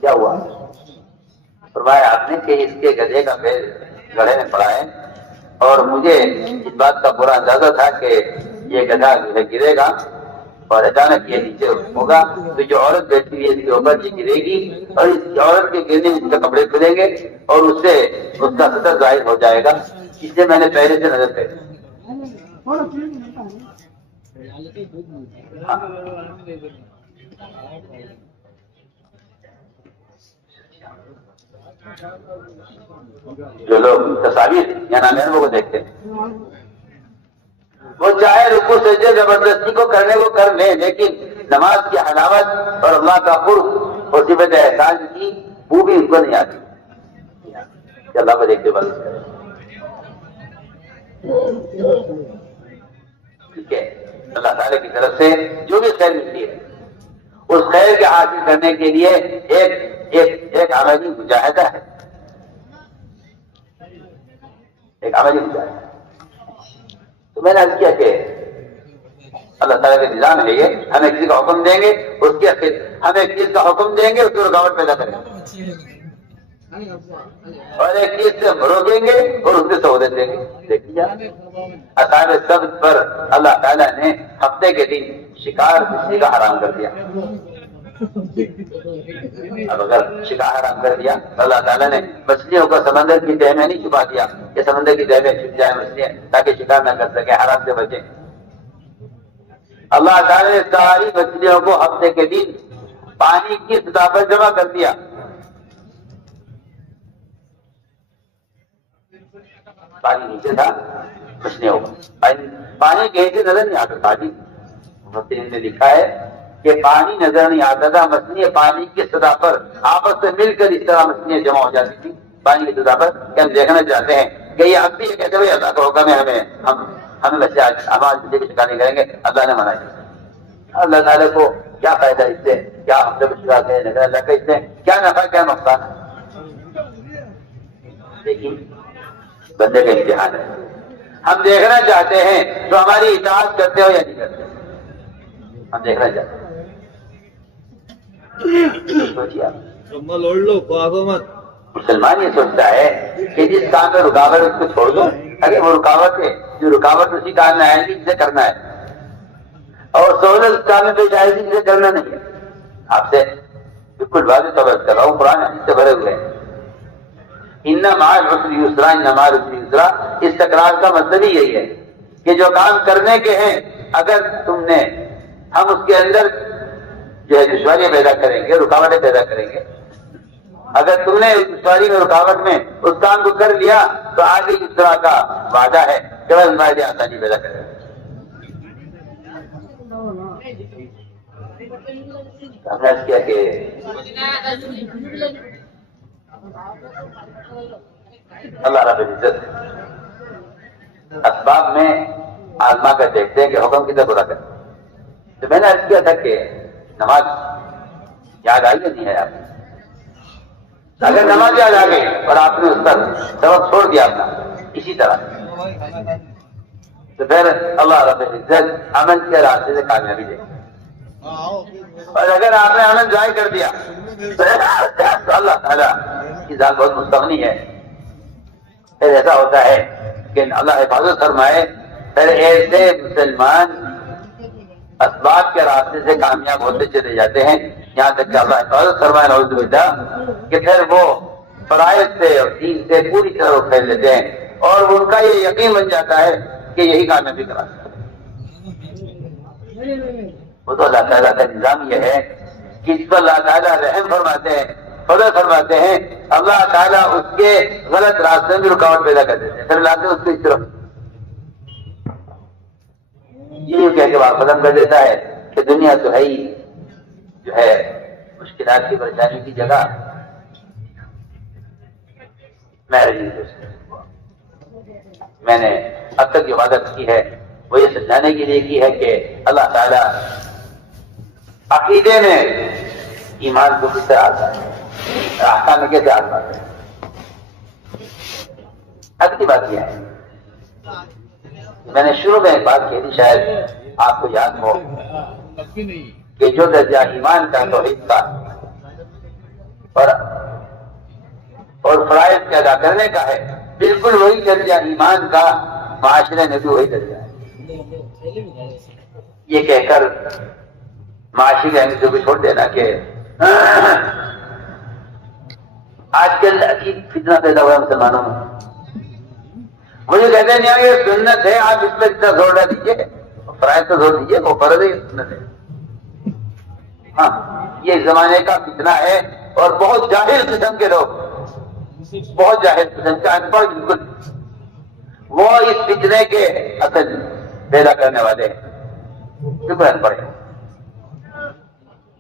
کیا ہوا؟ فرمایا آپ نے کہ اس کے گدھے کا پیر گڑھے میں پڑا ہے اور مجھے اس بات کا پورا اندازہ تھا کہ یہ گدھا گرے گا اور اچانک یہ نیچے ہوگا تو جو عورت بیٹھی ہوئی ہے اس کے اوپر یہ گرے گی اور اس عورت کے گرنے میں اس کے کپڑے کھلیں گے اور اس سے اس کا سطر ظاہر ہو جائے گا. اس سے میں نے پہلے سے نظر پھیری. جو لوگ تصاویر یا نامحرموں کو دیکھتے ہیں وہ چاہے رکوع سجدے زبردستی کو کرنے کو کر لیں، لیکن نماز کی حلاوت اور اللہ کا قرب اور صفت احسان کی وہ بھی ان کو نہیں آتی کہ اللہ کو دیکھتے بس کرے. ٹھیک ہے، اللہ تعالیٰ کی طرف سے جو بھی خیر ملتی ہے اس خیر کے حاصل کرنے کے لیے ایک عملی مجاہدہ ہے. ایک عملی مجاہدہ. تو میں نے عرض کیا کہ اللہ تعالیٰ کا نظام ہے یہ، ہمیں کسی کا حکم دیں گے ہمیں چیز کا حکم دیں گے اس کی رکاوٹ پیدا کریں گے اور ایک چیز سے روکیں گے اور اس سے سہولت دیں گے. دیکھیے اصحاب سبت پر اللہ تعالیٰ نے ہفتے کے دن شکار مچھلی کا حرام کر دیا. اب اگر شکار حرام کر دیا تو اللہ تعالیٰ نے مچھلیوں کو سمندر کی تہ میں نہیں چھپا دیا کہ سمندر کی تہ میں چھپ جائے مچھلیاں تاکہ شکار نہ کر سکے، حرام سے بچے. اللہ تعالیٰ نے ساری مچھلیوں کو ہفتے کے دن پانی کی سطح پر جمع کر دیا. پانی نیچے تھا، مچھلیوں کو پانی کہیں سے نظر نہیں آتا تھا. مفسرین نے لکھا ہے کہ پانی نظر نہیں آتا تھا، مچھلیاں پانی کی سطح پر آپس سے مل کر اس طرح مچھلیاں جمع ہو جاتی تھی پانی کی سطح پر کہ ہم دیکھنا چاہتے ہیں کہ یہ اب بھی کہتے ہوئے اللہ کا حکم ہے ہمیں بچے ہمارے بچے کی شکار نہیں کریں گے. اللہ نے منع کیا. اللہ تعالیٰ کو کیا فائدہ اس سے؟ کیا ہم سے شکار کریں نظر اللہ کا اس سے کیا نفع کیا نقصان؟ لیکن بندے کا امتحان ہے. ہم دیکھنا چاہتے ہیں تو ہماری اطاعت کرتے ہو یا نہیں کرتے؟ ہم دیکھنا چاہتے ہیں. سوچیے آپ، مسلمان یہ سوچتا ہے کہ جس کام میں رکاوٹ اس کو چھوڑ دو. اگر وہ رکاوٹ ہے جو رکاوٹ اسی کام میں آئے گی جسے کرنا ہے اور سہولت اس کام میں پیش آئے گی جسے کرنا نہیں ہے. آپ سے بالکل واضح طور پر کر رہا ہوں، قرآن حدیث سے بھرے ہوئے ہیں. ان مع العسر یسرا ان مع العسر یسرا. اس تکرار کا مطلب ہی یہی ہے کہ جو کام کرنے کے ہیں اگر تم نے ہم اس کے اندر جو ہے دشواریاں پیدا کریں گے، رکاوٹیں پیدا کریں گے. اگر تم نے اس دشواری میں رکاوٹ میں اس کام کو کر لیا تو آگے اس طرح کا وعدہ ہے کہ وہ ہمارے لیے آسانی پیدا کرے گا. ہم نے کیا کہ اللہ رب العزت اسباب میں آزما کر دیکھتے ہیں کہ حکم کدھر پورا کریں. تو میں نے عرض کیا تھا کہ نماز یاد آئی یا نہیں ہے آپ؟ اگر نماز یاد آ گئی اور آپ نے اس پر سبق چھوڑ دیا اپنا اسی طرح تو پھر اللہ رب العزت امن کے راستے سے کامیابی دے گا۔ اور اگر آپ نے امن ضائع کر دیا تو اللہ تعالیٰ کی ذات بہت مستغنی ہے، پھر ایسا ہوتا ہے کہ اللہ حفاظت فرمائے، پھر ایسے مسلمان اسباب کے راستے سے کامیاب ہوتے چلے جاتے ہیں یہاں تک کہ اللہ حفاظت فرمائے نعوذ باللہ کہ پھر وہ فرائض سے اور دین سے پوری طرح وہ پھیل لیتے ہیں اور ان کا یہ یقین بن جاتا ہے کہ یہی کامیابی کا راستہ ہے۔ وہ تو اللہ تعالیٰ کا نظام یہ ہے کہ اس پر اللہ تعالیٰ رحم فرماتے ہیں، فضل فرماتے ہیں، اللہ تعالیٰ اس کے غلط راستے میں رکاوٹ پیدا کر دیتے ہیں، پھر لاتے اس کو اس طرف یہ کہہ کے بات ختم کر دیتا ہے کہ دنیا تو ہے ہی جو ہے مشکلات کی پریشانی کی جگہ۔ میں نے اب تک جو عبادت کی ہے وہ یہ سمجھانے کے لیے کی ہے کہ اللہ تعالیٰ عقیدے میں ایمان کو کس طرح آتا ہے، احکام میں کیسے آتا ہے۔ اب کی بات یہ ہے، میں نے شروع میں ایک بات کہی تھی، شاید آپ کو یاد ہو، کہ جو درجہ ایمان کا توحید کا اور فرائض کے ادا کرنے کا ہے، بالکل وہی درجہ ایمان کا معاشرے میں بھی وہی درجہ ہے۔ یہ کہہ کر معاشرے میں کو چھوڑ دینا کہ آج کل عجیب فتنہ پیدا ہوا مسلمانوں میں، مجھے کہتے ہیں نہیں یہ سنت ہے، آپ اس پر اتنا زور نہ دیجیے، فرائض تو زور دیجیے، وہ فرض ہے، سنت ہے۔ ہاں یہ زمانے کا فتنہ ہے اور بہت جاہل قسم کے لوگ، بہت جاہل قسم کے ان پڑھ بالکل، وہ اس فتنے کے اصل پیدا کرنے والے ہیں، بالکل ان پڑھ ہیں۔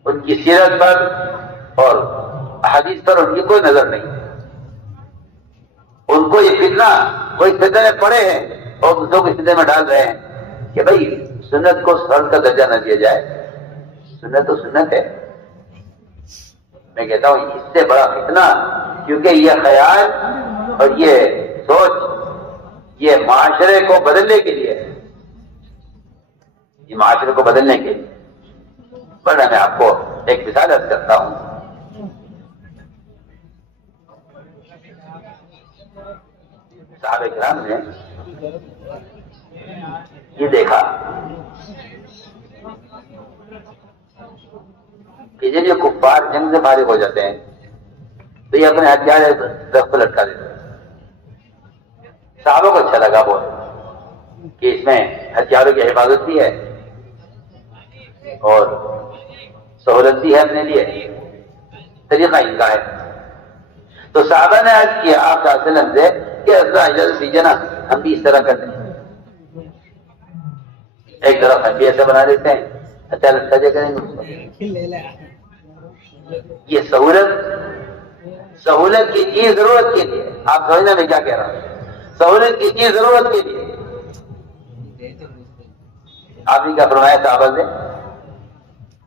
ان کی سیرت پر اور احادیث پر ان کی کوئی نظر نہیں، ان کو یہ فتنہ کوئی فتنے میں پڑے ہیں اور دوسروں کو فتنے میں ڈال رہے ہیں کہ بھائی سنت کو فرض کا درجہ نہ دیا جائے، سنت تو سنت ہے۔ میں کہتا ہوں اس سے بڑا فتنہ، کیونکہ یہ خیال اور یہ سوچ یہ معاشرے کو بدلنے کے لیے، یہ معاشرے کو بدلنے کے لیے، پر میں آپ کو ایک مثال عرض کرتا ہوں۔ صحابہ کرام نے یہ دیکھا کہ جب یہ کفار جنگ سے فارغ ہو جاتے ہیں تو یہ اپنے ہتھیار درخت پر لٹکا دیتے ہیں۔ صحابہ کو اچھا لگا بہت کہ اس میں ہتھیاروں کی حفاظت بھی ہے اور سہولت بھی ہے اپنے لیے، طریقہ ان کا ہے۔ تو صحابہ نے عرض کیا آپ صلی اللہ علیہ وسلم سے کہ اللہ اجازت دیجیے نا، ہم بھی اس طرح کرتے ہیں، ایک طرف ہم بھی ایسا بنا دیتے ہیں، اچھا لگتا جائے کریں گے۔ یہ سہولت کی چیز ضرورت کے لیے، آپ سمجھنا میں کیا کہہ رہا ہوں، سہولت کی چیز ضرورت کے لیے۔ آپ نے کیا فرمایا صحابہ سے؟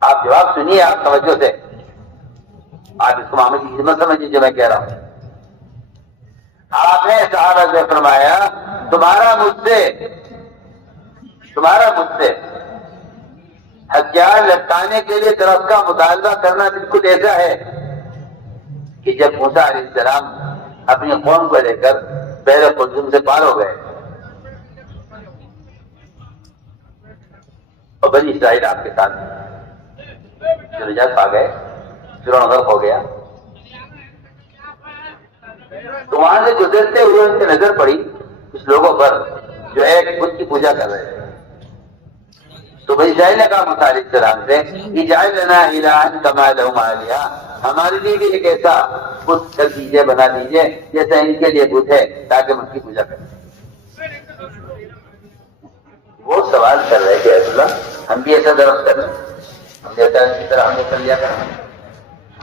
آپ جواب سنیے آپ توجہ سے، آپ اس کو محمد کی خدمت سمجھیے جو میں کہہ رہا ہوں۔ آپ نے صحابہ سے فرمایا تمہارا مجھ سے ہتھیار لٹکانے کے لیے طرف کا مطالبہ کرنا بالکل ایسا ہے کہ جب موسیٰ علیہ السلام اپنی قوم کو لے کر بحر قلزم سے پار ہو گئے اور بنی اسرائیل آپ کے ساتھ جو نجات پا گئے، فرعون غرق ہو گیا، تو وہاں سے گزرتے ہوئے ان کی نظر پڑی کچھ لوگوں پر جو ایک بت کی پوجا کر رہے تھے۔ تو بنی اسرائیل نے کہا موسیٰ علیہ السلام سے اجعل لنا الہا کما لہم آلہہ، ہمارے لیے بھی ایک ایسا بت کر دیجیے، بنا دیجیے جیسا ان کے لیے بت ہے، تاکہ ہم اس کی پوجا کریں۔ وہ سوال کر رہے کہ اللہ ہم بھی ایسا درخت کر رہے ہیں، ہم جیسا اسی طرح ہم نے کر لیا کریں۔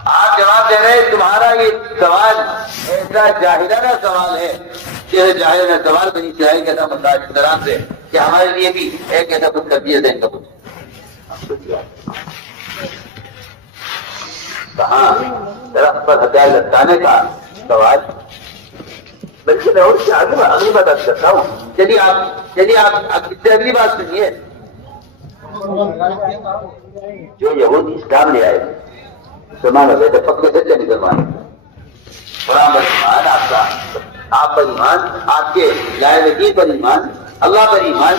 آپ جواب دے رہے تمہارا یہ سوال ایسا جاہلانہ سوال ہے کہ جاہلانہ سوال بنی اسرائیل کے تھا موسیٰ علیہ السلام سے کہ ہمارے لیے بھی ایک ایسا بت کر دیا ان کا بت۔ کہاں درخت پر ہتھیار لٹکانے کا سوال بلکہ میں اس سے اگلی بات آپ کرتا ہوں. چلیے آپ اگلی بات سنیے. جو یہود اسلام لے آئے مسلمان ہو گئے تھے, پکے سچے مسلمان. قرآن پر ایمان, آپ پر ایمان, آپ کے لائے دین پر ایمان, اللہ پر ایمان,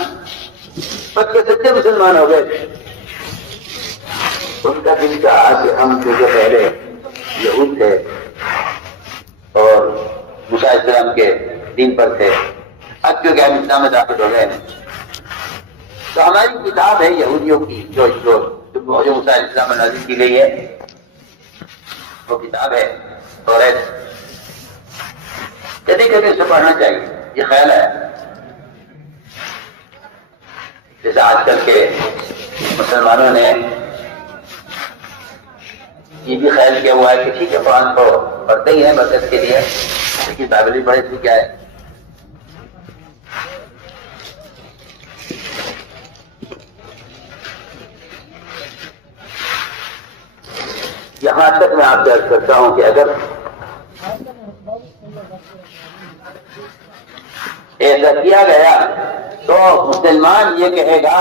پکے سچے مسلمان ہو گئے تھے. ان کا دل چاہا کہ ہم جو پہلے یہود تھے اور موسیٰ علیہ السلام کے دین پر تھے, اب کیونکہ ہم اسلام میں داخل ہو گئے تو ہماری کتاب ہے یہودیوں کی جو موسیٰ علیہ السلام میں نازل کی گئی ہے, وہ کتاب ہے توریت. کبھی کبھی اسے پڑھنا چاہیے, یہ خیال ہے. جیسے آج کل کے مسلمانوں نے یہ بھی خیال کیا ہوا ہے کہ ٹھیک ہے قرآن کو پڑھتے ہی ہیں برکت کے لیے, لیکن بائبل بھی پڑھے تو کیا ہے. یہاں تک میں آپ سے عرض کرتا ہوں کہ اگر ایسا کیا گیا تو مسلمان یہ کہے گا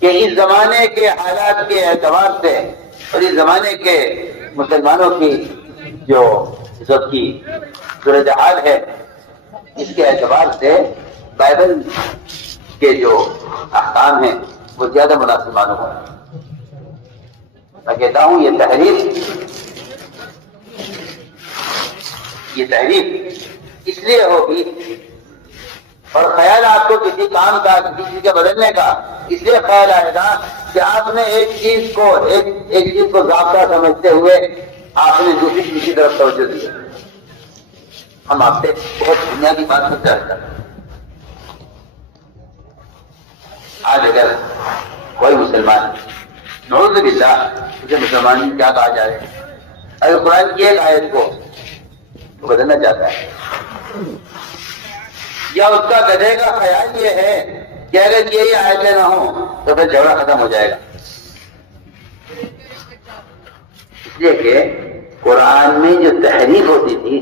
کہ اس زمانے کے حالات کے اعتبار سے اور اس زمانے کے مسلمانوں کی جو عزت کی صورتحال ہے, اس کے اعتبار سے بائبل کے جو احکام ہیں وہ زیادہ مناسب معلوم ہو. میں کہتا ہوں یہ تحریف اس لیے ہوگی, اور خیال آپ کو کسی کام کا, کسی چیز کے بدلنے کا اس لیے خیال آئے گا کہ آپ نے ایک چیز کو ضابطہ سمجھتے ہوئے آپ نے دوسری چیز کی طرف توجہ دی. ہم آپ سے بہت بنیادی بات کو چاہتے ہیں. آج اگر کوئی مسلمان, نعوذ باللہ, اسے مسلمان کیا کہا جائے, اگر قرآن کی ایک آیت کو بدلنا چاہتا ہے یا اس کا گدھے کا خیال یہ ہے کہ اگر یہی آیتیں نہ ہوں تو پھر جھگڑا ختم ہو جائے گا. اس لیے کہ قرآن میں جو تحریف ہوتی تھی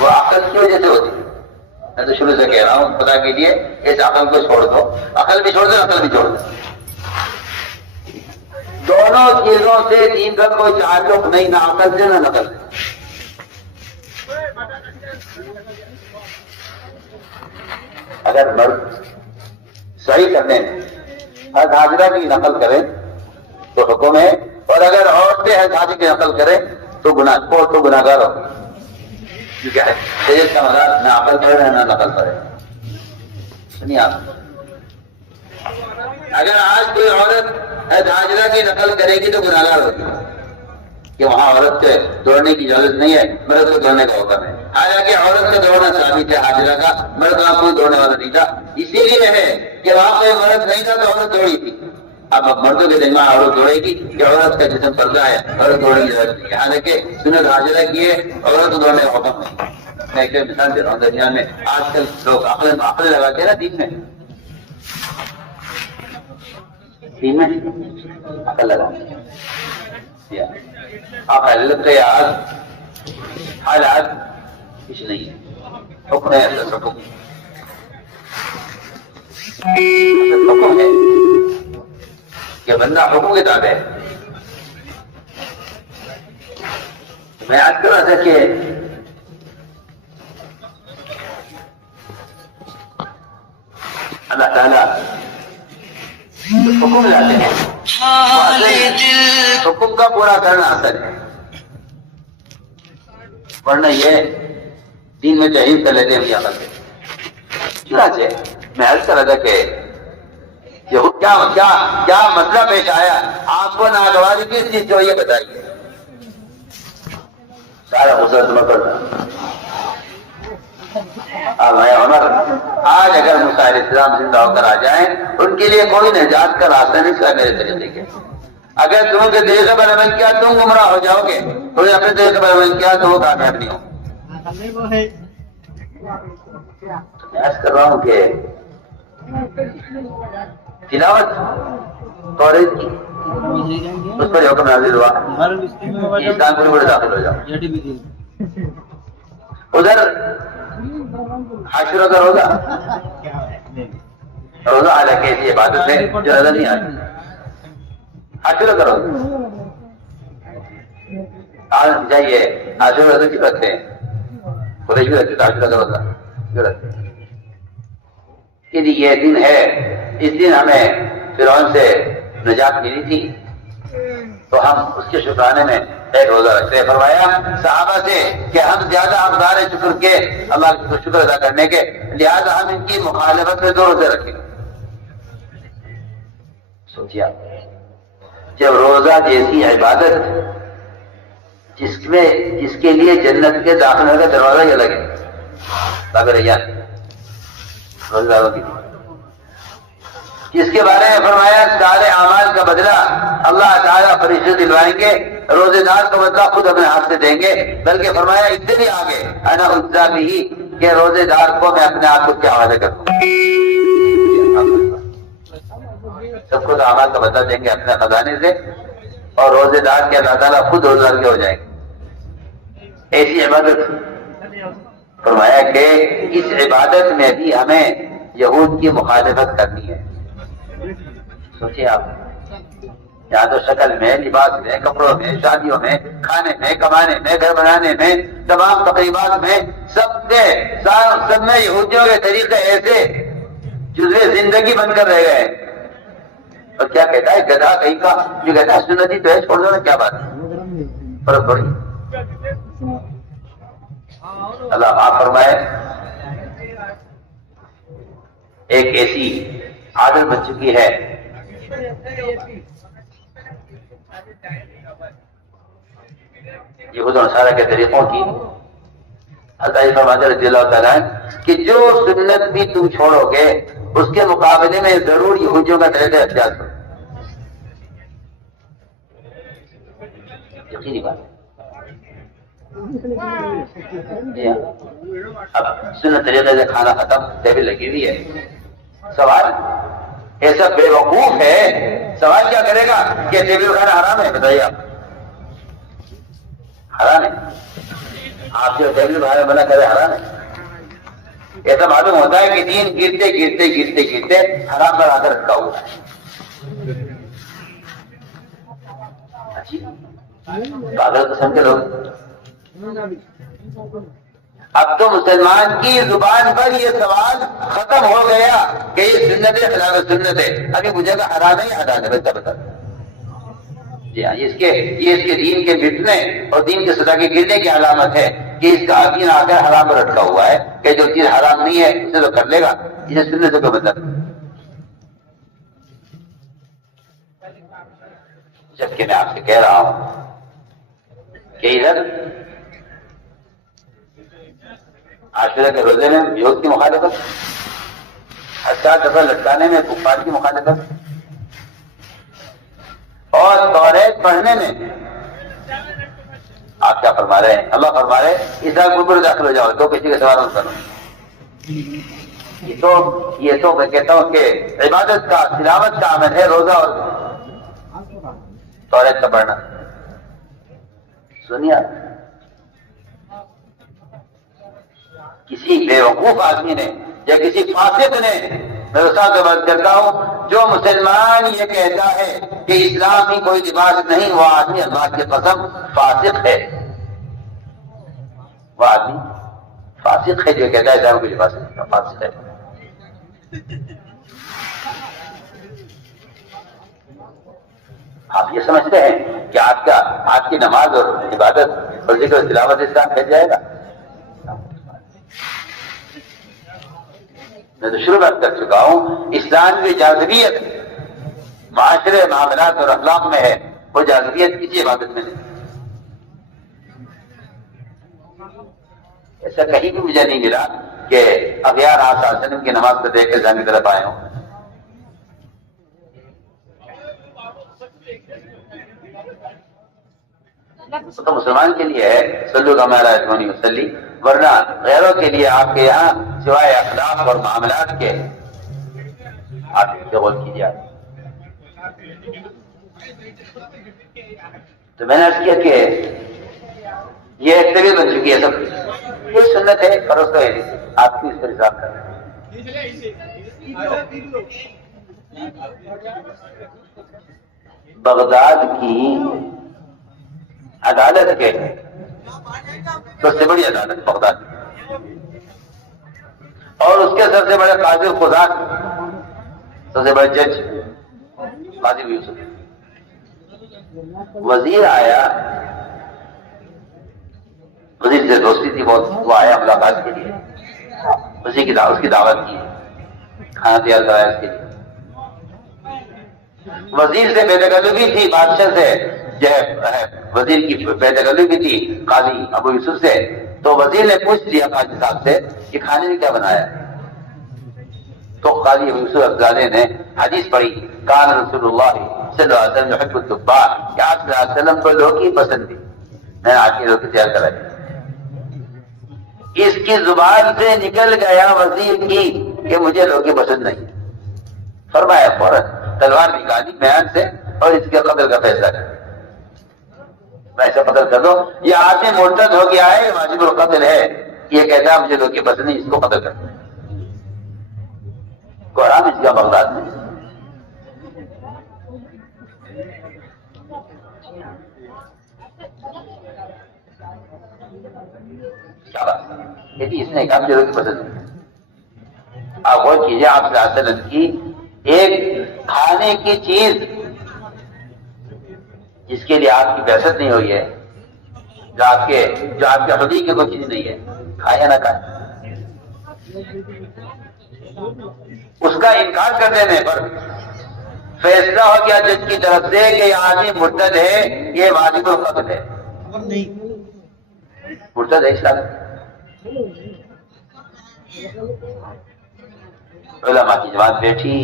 وہ عقل کی وجہ سے ہوتی تھی. میں تو شروع سے کہہ رہا ہوں خدا کے لیے اس عقل کو چھوڑ دو, عقل بھی چھوڑ دو, عقل بھی چھوڑ دو. دونوں چیزوں سے دین کا کوئی تعلق نہیں, نہ عقل سے نہ نقل سے. اگر مرد صحیح کرنے حج حاضرہ کی نقل کریں تو حکم ہے, اور اگر عورتیں حج حاضرہ کی نقل کریں تو گناہگار ہو. کیونکہ شریعت کا مدار نہ عقل کرے نہ نقل کرے. سنیے آپ, اگر آج کوئی عورت حج حاضرہ کی نقل کرے گی تو گناہگار ہوگی کہ وہاں عورت سے دوڑنے کی اجازت نہیں ہے, مرد کو دوڑنے کا حکم ہے. حالانکہ عورت کا دوڑنا ثابت ہے حاضرہ کا, مرد وہاں کوئی دوڑنے والا نہیں تھا. اسی لیے ہے کہ وہاں کوئی مرد نہیں تھا تو عورت دوڑی تھی. اب مردوں کے دماغ عورت دوڑے گی کہ عورت کا جسم پردہ ہے, عورت دوڑنے کی ضرورت نہیں ہے. حالانکہ سنت حاضرہ کی ہے, عورت کو دوڑنے کا حکم نہیں. میں ایک مثال دے رہا ہوں درمیان میں. آج کل لوگ عقل لگاتے ہیں نا دین میں عقل لگاتے ہیں. آپ حالت حالات کچھ نہیں ہے, حکم ہے, حکم ہے کہ بندہ حکم کے تابع ہے. میں آج کر رہا تھا کہ اللہ تعالیٰ حکم لاتے ہیں, حکم کا پورا کرنا آسان ہے, ورنہ یہ دین میں تحریف کر لیتے ہیں. چنانچہ میں عرض کر رہا تھا کہ کیا مسئلہ پیش آیا, آپ کو ناگواری کس چیز جو یہ بتائیے. سارا غصہ تمہیں کرتا. اب ہے عمر, آج اگر موسیٰ علیہ السلام زندہ ہو کر آ جائیں, ان کے لیے کوئی نجات کا راستہ نہیں سوائے میرے طریقے کے. اگر تم کے طریقے پر عمل کیا تم گمراہ ہو جاؤ گے, تم نے اپنے طریقے پر عمل کیا تو وہ کامیاب نہیں ہو. میں عرض کر رہا ہوں کہ تلاوت توریت کی اس پر حکم نازل ہوا, اسلام پورے داخل ہو جاؤ. ادھر عاشورہ کا روزہ روزہ حالانکہ ایسی عبادت ہے جو نظر نہیں آتی. عاشورہ کا روزہ آج جائیے عاشورہ روزہ کیوں رکھتے ہیں؟ قریش بھی رکھتے عاشورہ کا روزہ کیوں رکھتے ہیں؟ کہ یہ دن ہے، اس دن ہمیں فرعون سے نجات ملی تھی تو ہم اس کے شکرانے میں ایک روزہ رکھتے ہیں. فرمایا صحابہ سے کہ ہم زیادہ حقدار ہیں شکر کے، اللہ کا شکر ادا کرنے کے، لہذا ہم ان کی مخالفت میں 2 روزے رکھیں. سوچیا جب روزہ جیسی عبادت جس کے لیے جنت کے داخلے کا دروازہ یہ لگے باب ریان روزہ داروں کی، جس کے بارے میں فرمایا سارے اعمال کا بدلہ اللہ تعالیٰ فرشتے دلوائیں گے، روزے دار کا بدلہ خود اپنے ہاتھ سے دیں گے. بلکہ فرمایا اس سے بھی آگے انا اجزا بھی کہ روزے دار کو میں اپنے آپ کو کیا حوالے کروں، سب کو اعمال کا بدلہ دیں گے اپنے خزانے سے، اور روزے دار کے اللہ تعالیٰ خود روزے دار کے ہو جائیں گے. ایسی عبادت فرمایا کہ اس عبادت میں بھی ہمیں یہود کی مخالفت کرنی ہے. سوچیے آپ، یہاں تو شکل میں، لباس میں، کپڑوں میں، شادیوں میں، کھانے میں، کمانے میں، گھر بنانے میں، تمام تقریبات میں سب میں یہودیوں کے طریقے ایسے جزوے زندگی بن کر رہ گئے. اور کیا کہتا ہے گدھا کہیں کا جو کہتا ہے سنتی تو ہے چھوڑ دو نا، کیا بات ہے، فرق پڑی. اللہ معاف فرمائے. ایک ایسی عادت بن چکی ہے یہود و نصارہ کے طریقوں کی. حضرت فرماتے رضی اللہ تعالیٰ کہ جو سنت بھی تم چھوڑو گے اس کے مقابلے میں ضرور یہودیوں کا طریقہ اختیار کرو. یقینی بات ہے. اب سنت طریقے سے کھانا ختم، ٹیبل لگی ہوئی ہے. سوال ایسا بے وقوف ہے، سوال کیا کرے گا کہ ٹیبل کھانا حرام ہے؟ بتائیے آپ، حرام ہے؟ آپ جو ٹیبل کھانا منع کرے حرام ہے؟ ایسا معلوم ہوتا ہے کہ دین گرتے گرتے گرتے گرتے حرام پر آ کر رکھا ہوا ہے. پاگل قسم کے لوگ. اب تو مسلمان کی زبان پر یہ سوال ختم ہو گیا کہ یہ سنت ہے خلاف سنت ہے. ابھی مجھے کا حرام ہے حرام ہے بتا. جی ہاں، یہ اس کے دین کے مٹنے اور دین کے سزا کے گرنے کی علامت ہے کہ اس کا دین آ کر حرام پر رکھا ہوا ہے کہ جو چیز حرام نہیں ہے اسے تو کر لے گا. یہ سنت سے کوئی مطلب. جبکہ میں آپ سے کہہ رہا ہوں کہ ادھر عاشورہ کے روزے میں یہود کی مخالفت، حتیٰ دفعہ لٹکانے میں کفار کی مخالفت، اور توریت پڑھنے میں آپ کیا فرما رہے ہیں؟ اللہ فرما رہے ہیں اس طرح گربر داخل ہو جاؤ تو کسی کے سوال مت کرو. یہ تو میں کہتا ہوں کہ عبادت کا تلاوت کا عمل ہے روزہ اور توریت کا پڑھنا. سنیے، کسی بے وقوف آدمی نے یا کسی فاسق نے، میں اس سے بات کرتا ہوں، جو مسلمان یہ کہتا ہے کہ اسلام ہی کوئی لباس نہیں، وہ آدمی اللہ کی قسم فاسق ہے. وہ آدمی فاسق ہے جو کہتا ہے اسلام کوئی لباس نہیں، فاسق ہے. آپ یہ سمجھتے ہیں کہ آپ کی نماز اور عبادت اور ذکر و تلاوت اسلام پھیل جائے گا؟ میں تو شروع بات کر چکا ہوں، اسلام کی جاذبیت معاشرے، معاملات اور اخلاق میں ہے، وہ جاذبیت کسی عبادت میں نہیں. ایسا کہیں بھی مجھے نہیں ملا کہ اغیار آپ صلی اللہ علیہ وسلم کی نماز کو دیکھ کے جان کی طرف آئے ہوں. تو مسلمان کے لیے ہے صلو کما رأیتمونی اصلی، ورنہ غیروں کے لیے آپ کے یہاں سوائے اخلاق اور معاملات کے آپ غور کیجیے. تو میں نے عرض کیا کہ یہ ایک طبیعت بن چکی ہے سب. یہ سنت ہے، فرض تو ہے نہیں، آپ کیوں اس پر حساب کر رہے ہیں؟ بغداد کی عدالت کے سب سے بڑی عدالت بغداد کی، اور اس کے سب سے بڑے قاضی القضات، سب سے بڑے جج قاضی یوسف، وزیر آیا، وزیر سے دوستی تھی بہت، وہ آیا ملاقات کے لیے، اس کی دعوت کی، کھانا تیار کرایا اس کے لیے، وزیر سے بے تکلفی تھی، بادشاہ سے جو ہے وزیر کی بے تکلفی تھی قاضی ابو یوسف سے، تو وزیر نے پوچھ لیا قاضی صاحب سے کہ کھانے میں کیا بنایا؟ تو قاضی ابو یوسف افزانے نے حدیث پڑھی، کان رسول اللہ صلی اللہ علیہ وسلم یحب الدباء، کہ آپ صلی اللہ علیہ وسلم کو لوکی پسند تھی، میں نے آج کی لوکی تیار کرائی۔ اس کی زبان سے نکل گیا وزیر کی کہ مجھے لوکی پسند نہیں، فرمایا فوراً تلوار نکالی میان سے اور اس کے قتل کا فیصلہ کر، میں ایسا قتل کر دو، یہ آدمی مرتد ہو گیا ہے، واجب القتل ہے، یہ کہتا ہے مجھے لوکی پسند نہیں، اس کو قتل کر دو۔ قرآن اس کا بغداد میں کیا بات ہے؟ اس نے کہا مجھے لوکی پسند نہیں۔ آپ غور کیجیے، آپ صلی اللہ علیہ وسلم کی ایک کھانے کی چیز جس کے لیے آپ کی بحثت نہیں ہوئی ہے، جو آپ کے خودی کی کوئی چیز نہیں ہے، کھائے یا نہ کھائے، اس کا انکار کر دینے پر فیصلہ ہو گیا جج کی طرف سے کہ یہ آدمی مرتد ہے، یہ واجب القتل ہے، مرتد ہے اسلام۔ علماء کی جماعت بیٹھی،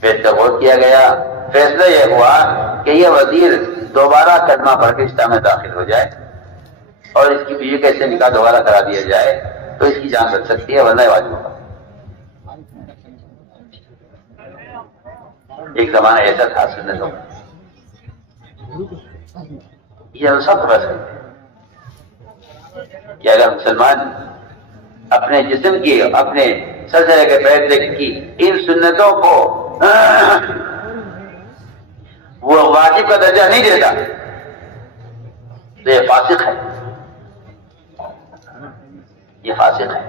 بیٹھ کر غور کیا گیا، فیصلہ یہ ہوا کہ یہ وزیر دوبارہ کلمہ پڑھ کے اسلام میں داخل ہو جائے اور اس کی بیوی کا اس سے نکاح دوبارہ کرا دیا جائے تو اس کی جان بچ سکتی ہے، ورنہ واجب ہوگا۔ ایک زمانہ ایسا تھا سنتوں کا، یہ ہم سب بس کہ اگر مسلمان اپنے جسم کی، اپنے سر سے لے کے پیر تک کی ان سنتوں کو وہ واجب کا درجہ نہیں دیتا تو یہ فاسق ہے، یہ فاسق ہے۔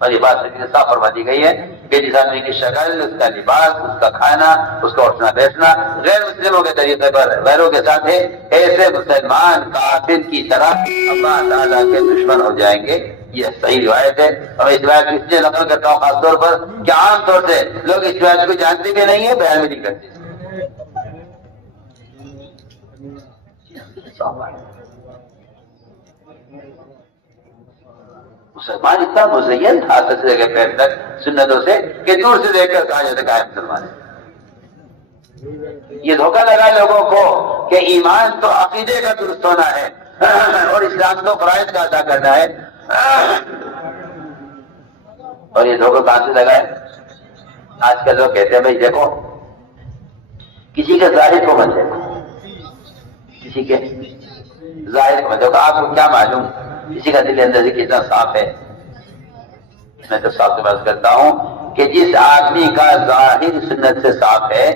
اور یہ بات صاف فرما دی گئی ہے کہ جس آدمی کی شکل، اس کا لباس، اس کا کھانا، اس کا اٹھنا بیٹھنا غیر مسلموں کے طریقے پر غیروں کے ساتھ ہے، ایسے مسلمان کافر کی طرح اللہ تعالیٰ کے دشمن ہو جائیں گے۔ یہ صحیح روایت ہے، اور اس روایت کو اس لیے نقل کرتا ہوں خاص طور پر کہ عام طور سے لوگ اس روایت کو جانتے بھی نہیں ہیں، بیان بھی نہیں کرتے۔ مسلمان اتنا مزین تھا سر سے لے کے پیر تک سنتوں سے کہ دور سے دیکھ کر کہا جاتا ہے کہ مسلمان ہے۔ یہ دھوکہ لگا لوگوں کو کہ ایمان تو عقیدے کا درست ہونا ہے اور اسلام تو فرائض کا ادا کرنا ہے، اور یہ دھوکہ کہاں سے لگا ہے؟ آج کل لوگ کہتے ہیں بھائی دیکھو کسی کے ظاہر کو مت دیکھو، کسی کے ظاہر کو مت دیکھو، آپ کو کیا معلوم کسی کا دل اندر سے کتنا صاف ہے۔ میں تو صاف سے بات کرتا ہوں کہ جس آدمی کا ظاہر سنت سے صاف ہے،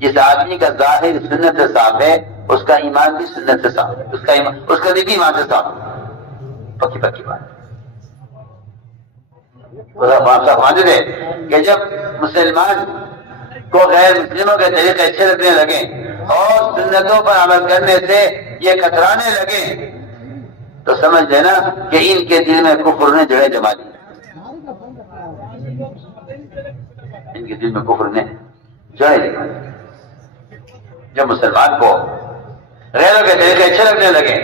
جس آدمی کا ظاہر سنت سے صاف ہے، اس کا ایمان بھی سنت سے صاف ہے، اس کا دل بھی ایمان سے صاف ہے، پکی پکی بات۔ مانتے تھے کہ جب مسلمان کو غیر مسلموں کے طریقے اچھے لگنے لگے اور سنتوں پر عمل کرنے سے یہ کترانے لگے تو سمجھ لینا کہ ان کے دل میں کفر نے جڑیں جما لی، ان کے دل میں کفر نے جڑیں جما لی۔ جب مسلمان کو غیروں کے طریقے اچھے لگنے لگے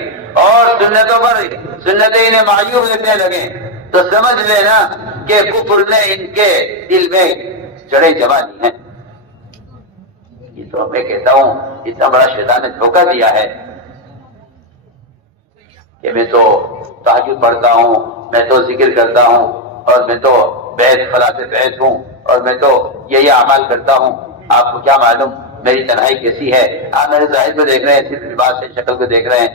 اور سنتوں پر سنتیں انہیں معیوب لگنے لگے تو سمجھ لینا کہ کفر نے ان کے دل میں جڑیں جما لی ہیں۔ یہ تو میں کہتا ہوں اتنا بڑا شیطان نے دھوکہ دیا ہے کہ میں تو تہجد پڑھتا ہوں، میں تو ذکر کرتا ہوں، اور میں تو بیت فلاں سے بیت ہوں، اور میں تو یہ اعمال کرتا ہوں، آپ کو کیا معلوم میری تنہائی کیسی ہے؟ آپ میرے ظاہر کو دیکھ رہے ہیں، صرف لباس سے شکل کو دیکھ رہے ہیں،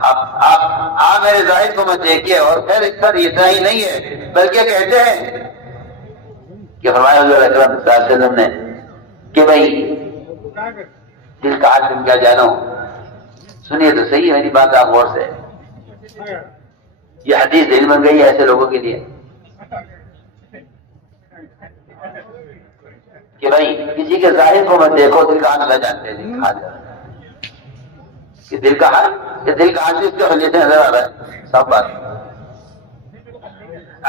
آپ میرے ظاہر کو مت دیکھیے. اور خیر اس پر اتنا ہی نہیں ہے بلکہ کہتے ہیں کہ فرمایا حضور اکرم صلی اللہ علیہ وسلم نے کہ بھائی دل کا حال تم کیا جانو. سنیے تو صحیح میری بات آپ غور سے. یہ حدیث دل بن گئی ہے ایسے لوگوں کے لیے کہ بھائی کسی کے ظاہر کو مت دیکھو, دل کا حال نہ جانتے. دل کا حال کہ دل کا حال اس کے وجہ سے نظر آ رہا ہے سب بات.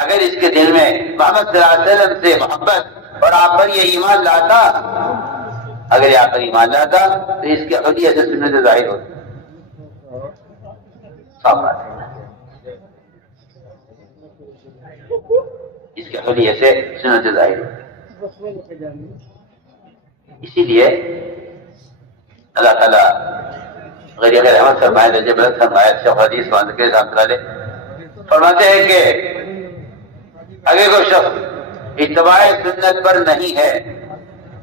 اگر اس کے دل میں محمد صلی اللہ علیہ وسلم سے محبت اور آپ پر یہ ایمان لاتا, اگر یہ آپ پر ایمان لاتا تو اس کی حلیت سے سنت ظاہر ہوتی. سب بات اس کی حلیت سے سنت ظاہر ہوتی. اسی لیے اللہ تعالیٰ غریب رحمت فرمائے جب فرمائے شیخ حدیث کے ساتھ فرماتے ہیں کہ اگر کوئی شخص اتباع سنت پر نہیں ہے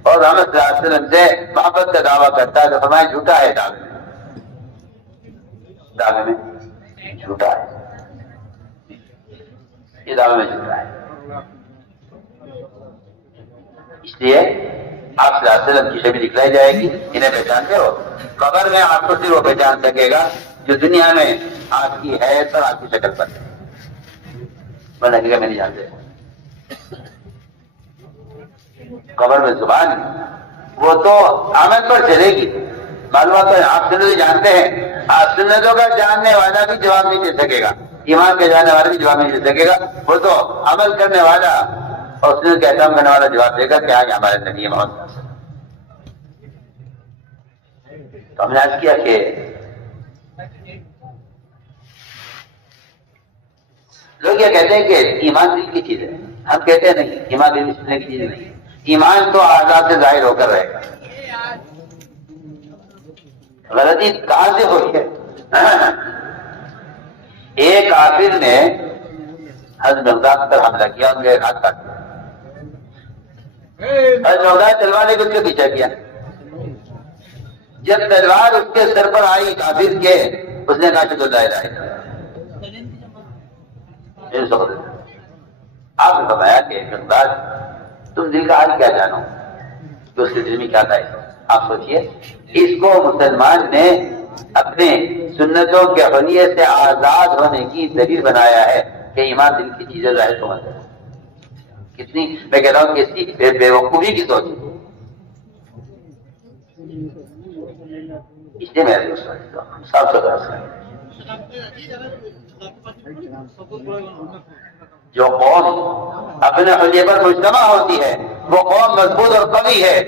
اور محمد صلی اللہ علیہ وسلم سے محبت کا دعویٰ کرتا ہے تو فرمایا جھوٹا ہے. دعوے میں جھوٹا ہے. یہ دعوے میں جھوٹا ہے. اس لیے آپ صلی اللہ علیہ وسلم کی شبیہ دکھلائی جائے گی. انہیں پہچانتے ہو؟ قبر میں آپ کو صرف وہ پہچان سکے گا جو دنیا میں آپ کی حیثیت اور آپ کی شکل پر ہے. میں نہیں جانتے. قبر میں زبان وہ تو عمل پر چلے گی. معلومات آپ سنت جانتے ہیں, آپ سنتوں کا جاننے والا بھی جواب نہیں دے سکے گا, ایمان کے جاننے والا بھی جواب نہیں دے سکے گا. وہ تو عمل کرنے والا اور سنت کا احترام کرنے والا جواب دے گا کہ آج ہمارے نبی محمد. تو ہم نے عرض کیا کہ لوگ یہ کہتے ہیں کہ ایمان دل کی چیز ہے. ہم کہتے ہیں نہیں, ایمان دل سننے کی چیز نہیں. ایمان تو آزاد سے ظاہر ہو کر رہے گا. غلطی کہاں سے ہوئی ہے؟ ایک کافر نے حضرت مقداد پر حملہ کیا, ان کے ہاتھ کاٹ دیا. حضرت مقداد تلوار لے کے اس کے پیچھے کیا. جب تلوار اس کے سر پر آئی کافر کے, اس نے کہا کہ لا الہ الا اللہ. آپ نے فرمایا کہ مقداد تم دل کا حال کیا جانو کہ اس کے دل میں کیا تھا. آپ سوچئے, اس کو مسلمان نے اپنے سنتوں کے حلیت سے آزاد ہونے کی دلیل بنایا ہے کہ ایمان دل کی چیزیں ظاہر کو مت. کتنی میں کہتا ہوں کہ اس کی بے وقوفی کی سوچ. اس لیے میں صاف ستھرا جو قوم اپنے حلیے پر مجتمع ہوتی ہے وہ قوم مضبوط اور قوی ہے.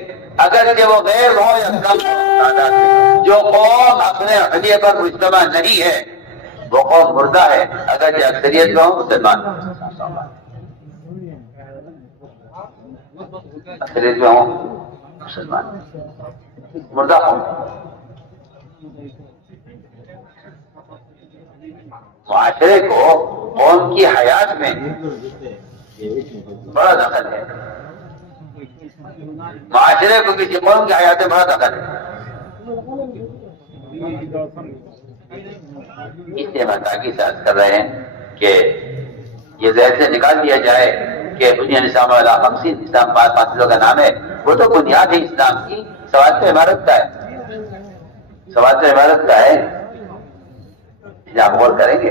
اگر کہ وہ غیر ہو یا کم تعداد میں, جو قوم اپنے حلیے پر مجتمع نہیں ہے وہ قوم مردہ ہے. اگر یہ اکثریت میں ہو مسلمان, اکثریت میں ہو مسلمان, مردہ قوم. معاشرے کو قوم کی حیات میں بڑا دخل ہے. معاشرے کو کسی قوم کی حیات میں بڑا دخل ہے. اس لیے ہم تاکید سے عرض کر رہے ہیں کہ یہ ذہن سے نکال دیا جائے کہ بنیاد اسلام والا 50 اسلام 5 فاصلوں کا نام ہے. وہ تو بنیاد ہے اسلام کی, سواد سے عبارت کا ہے. سواد سے عبارت کا ہے. آپ غور کریں گے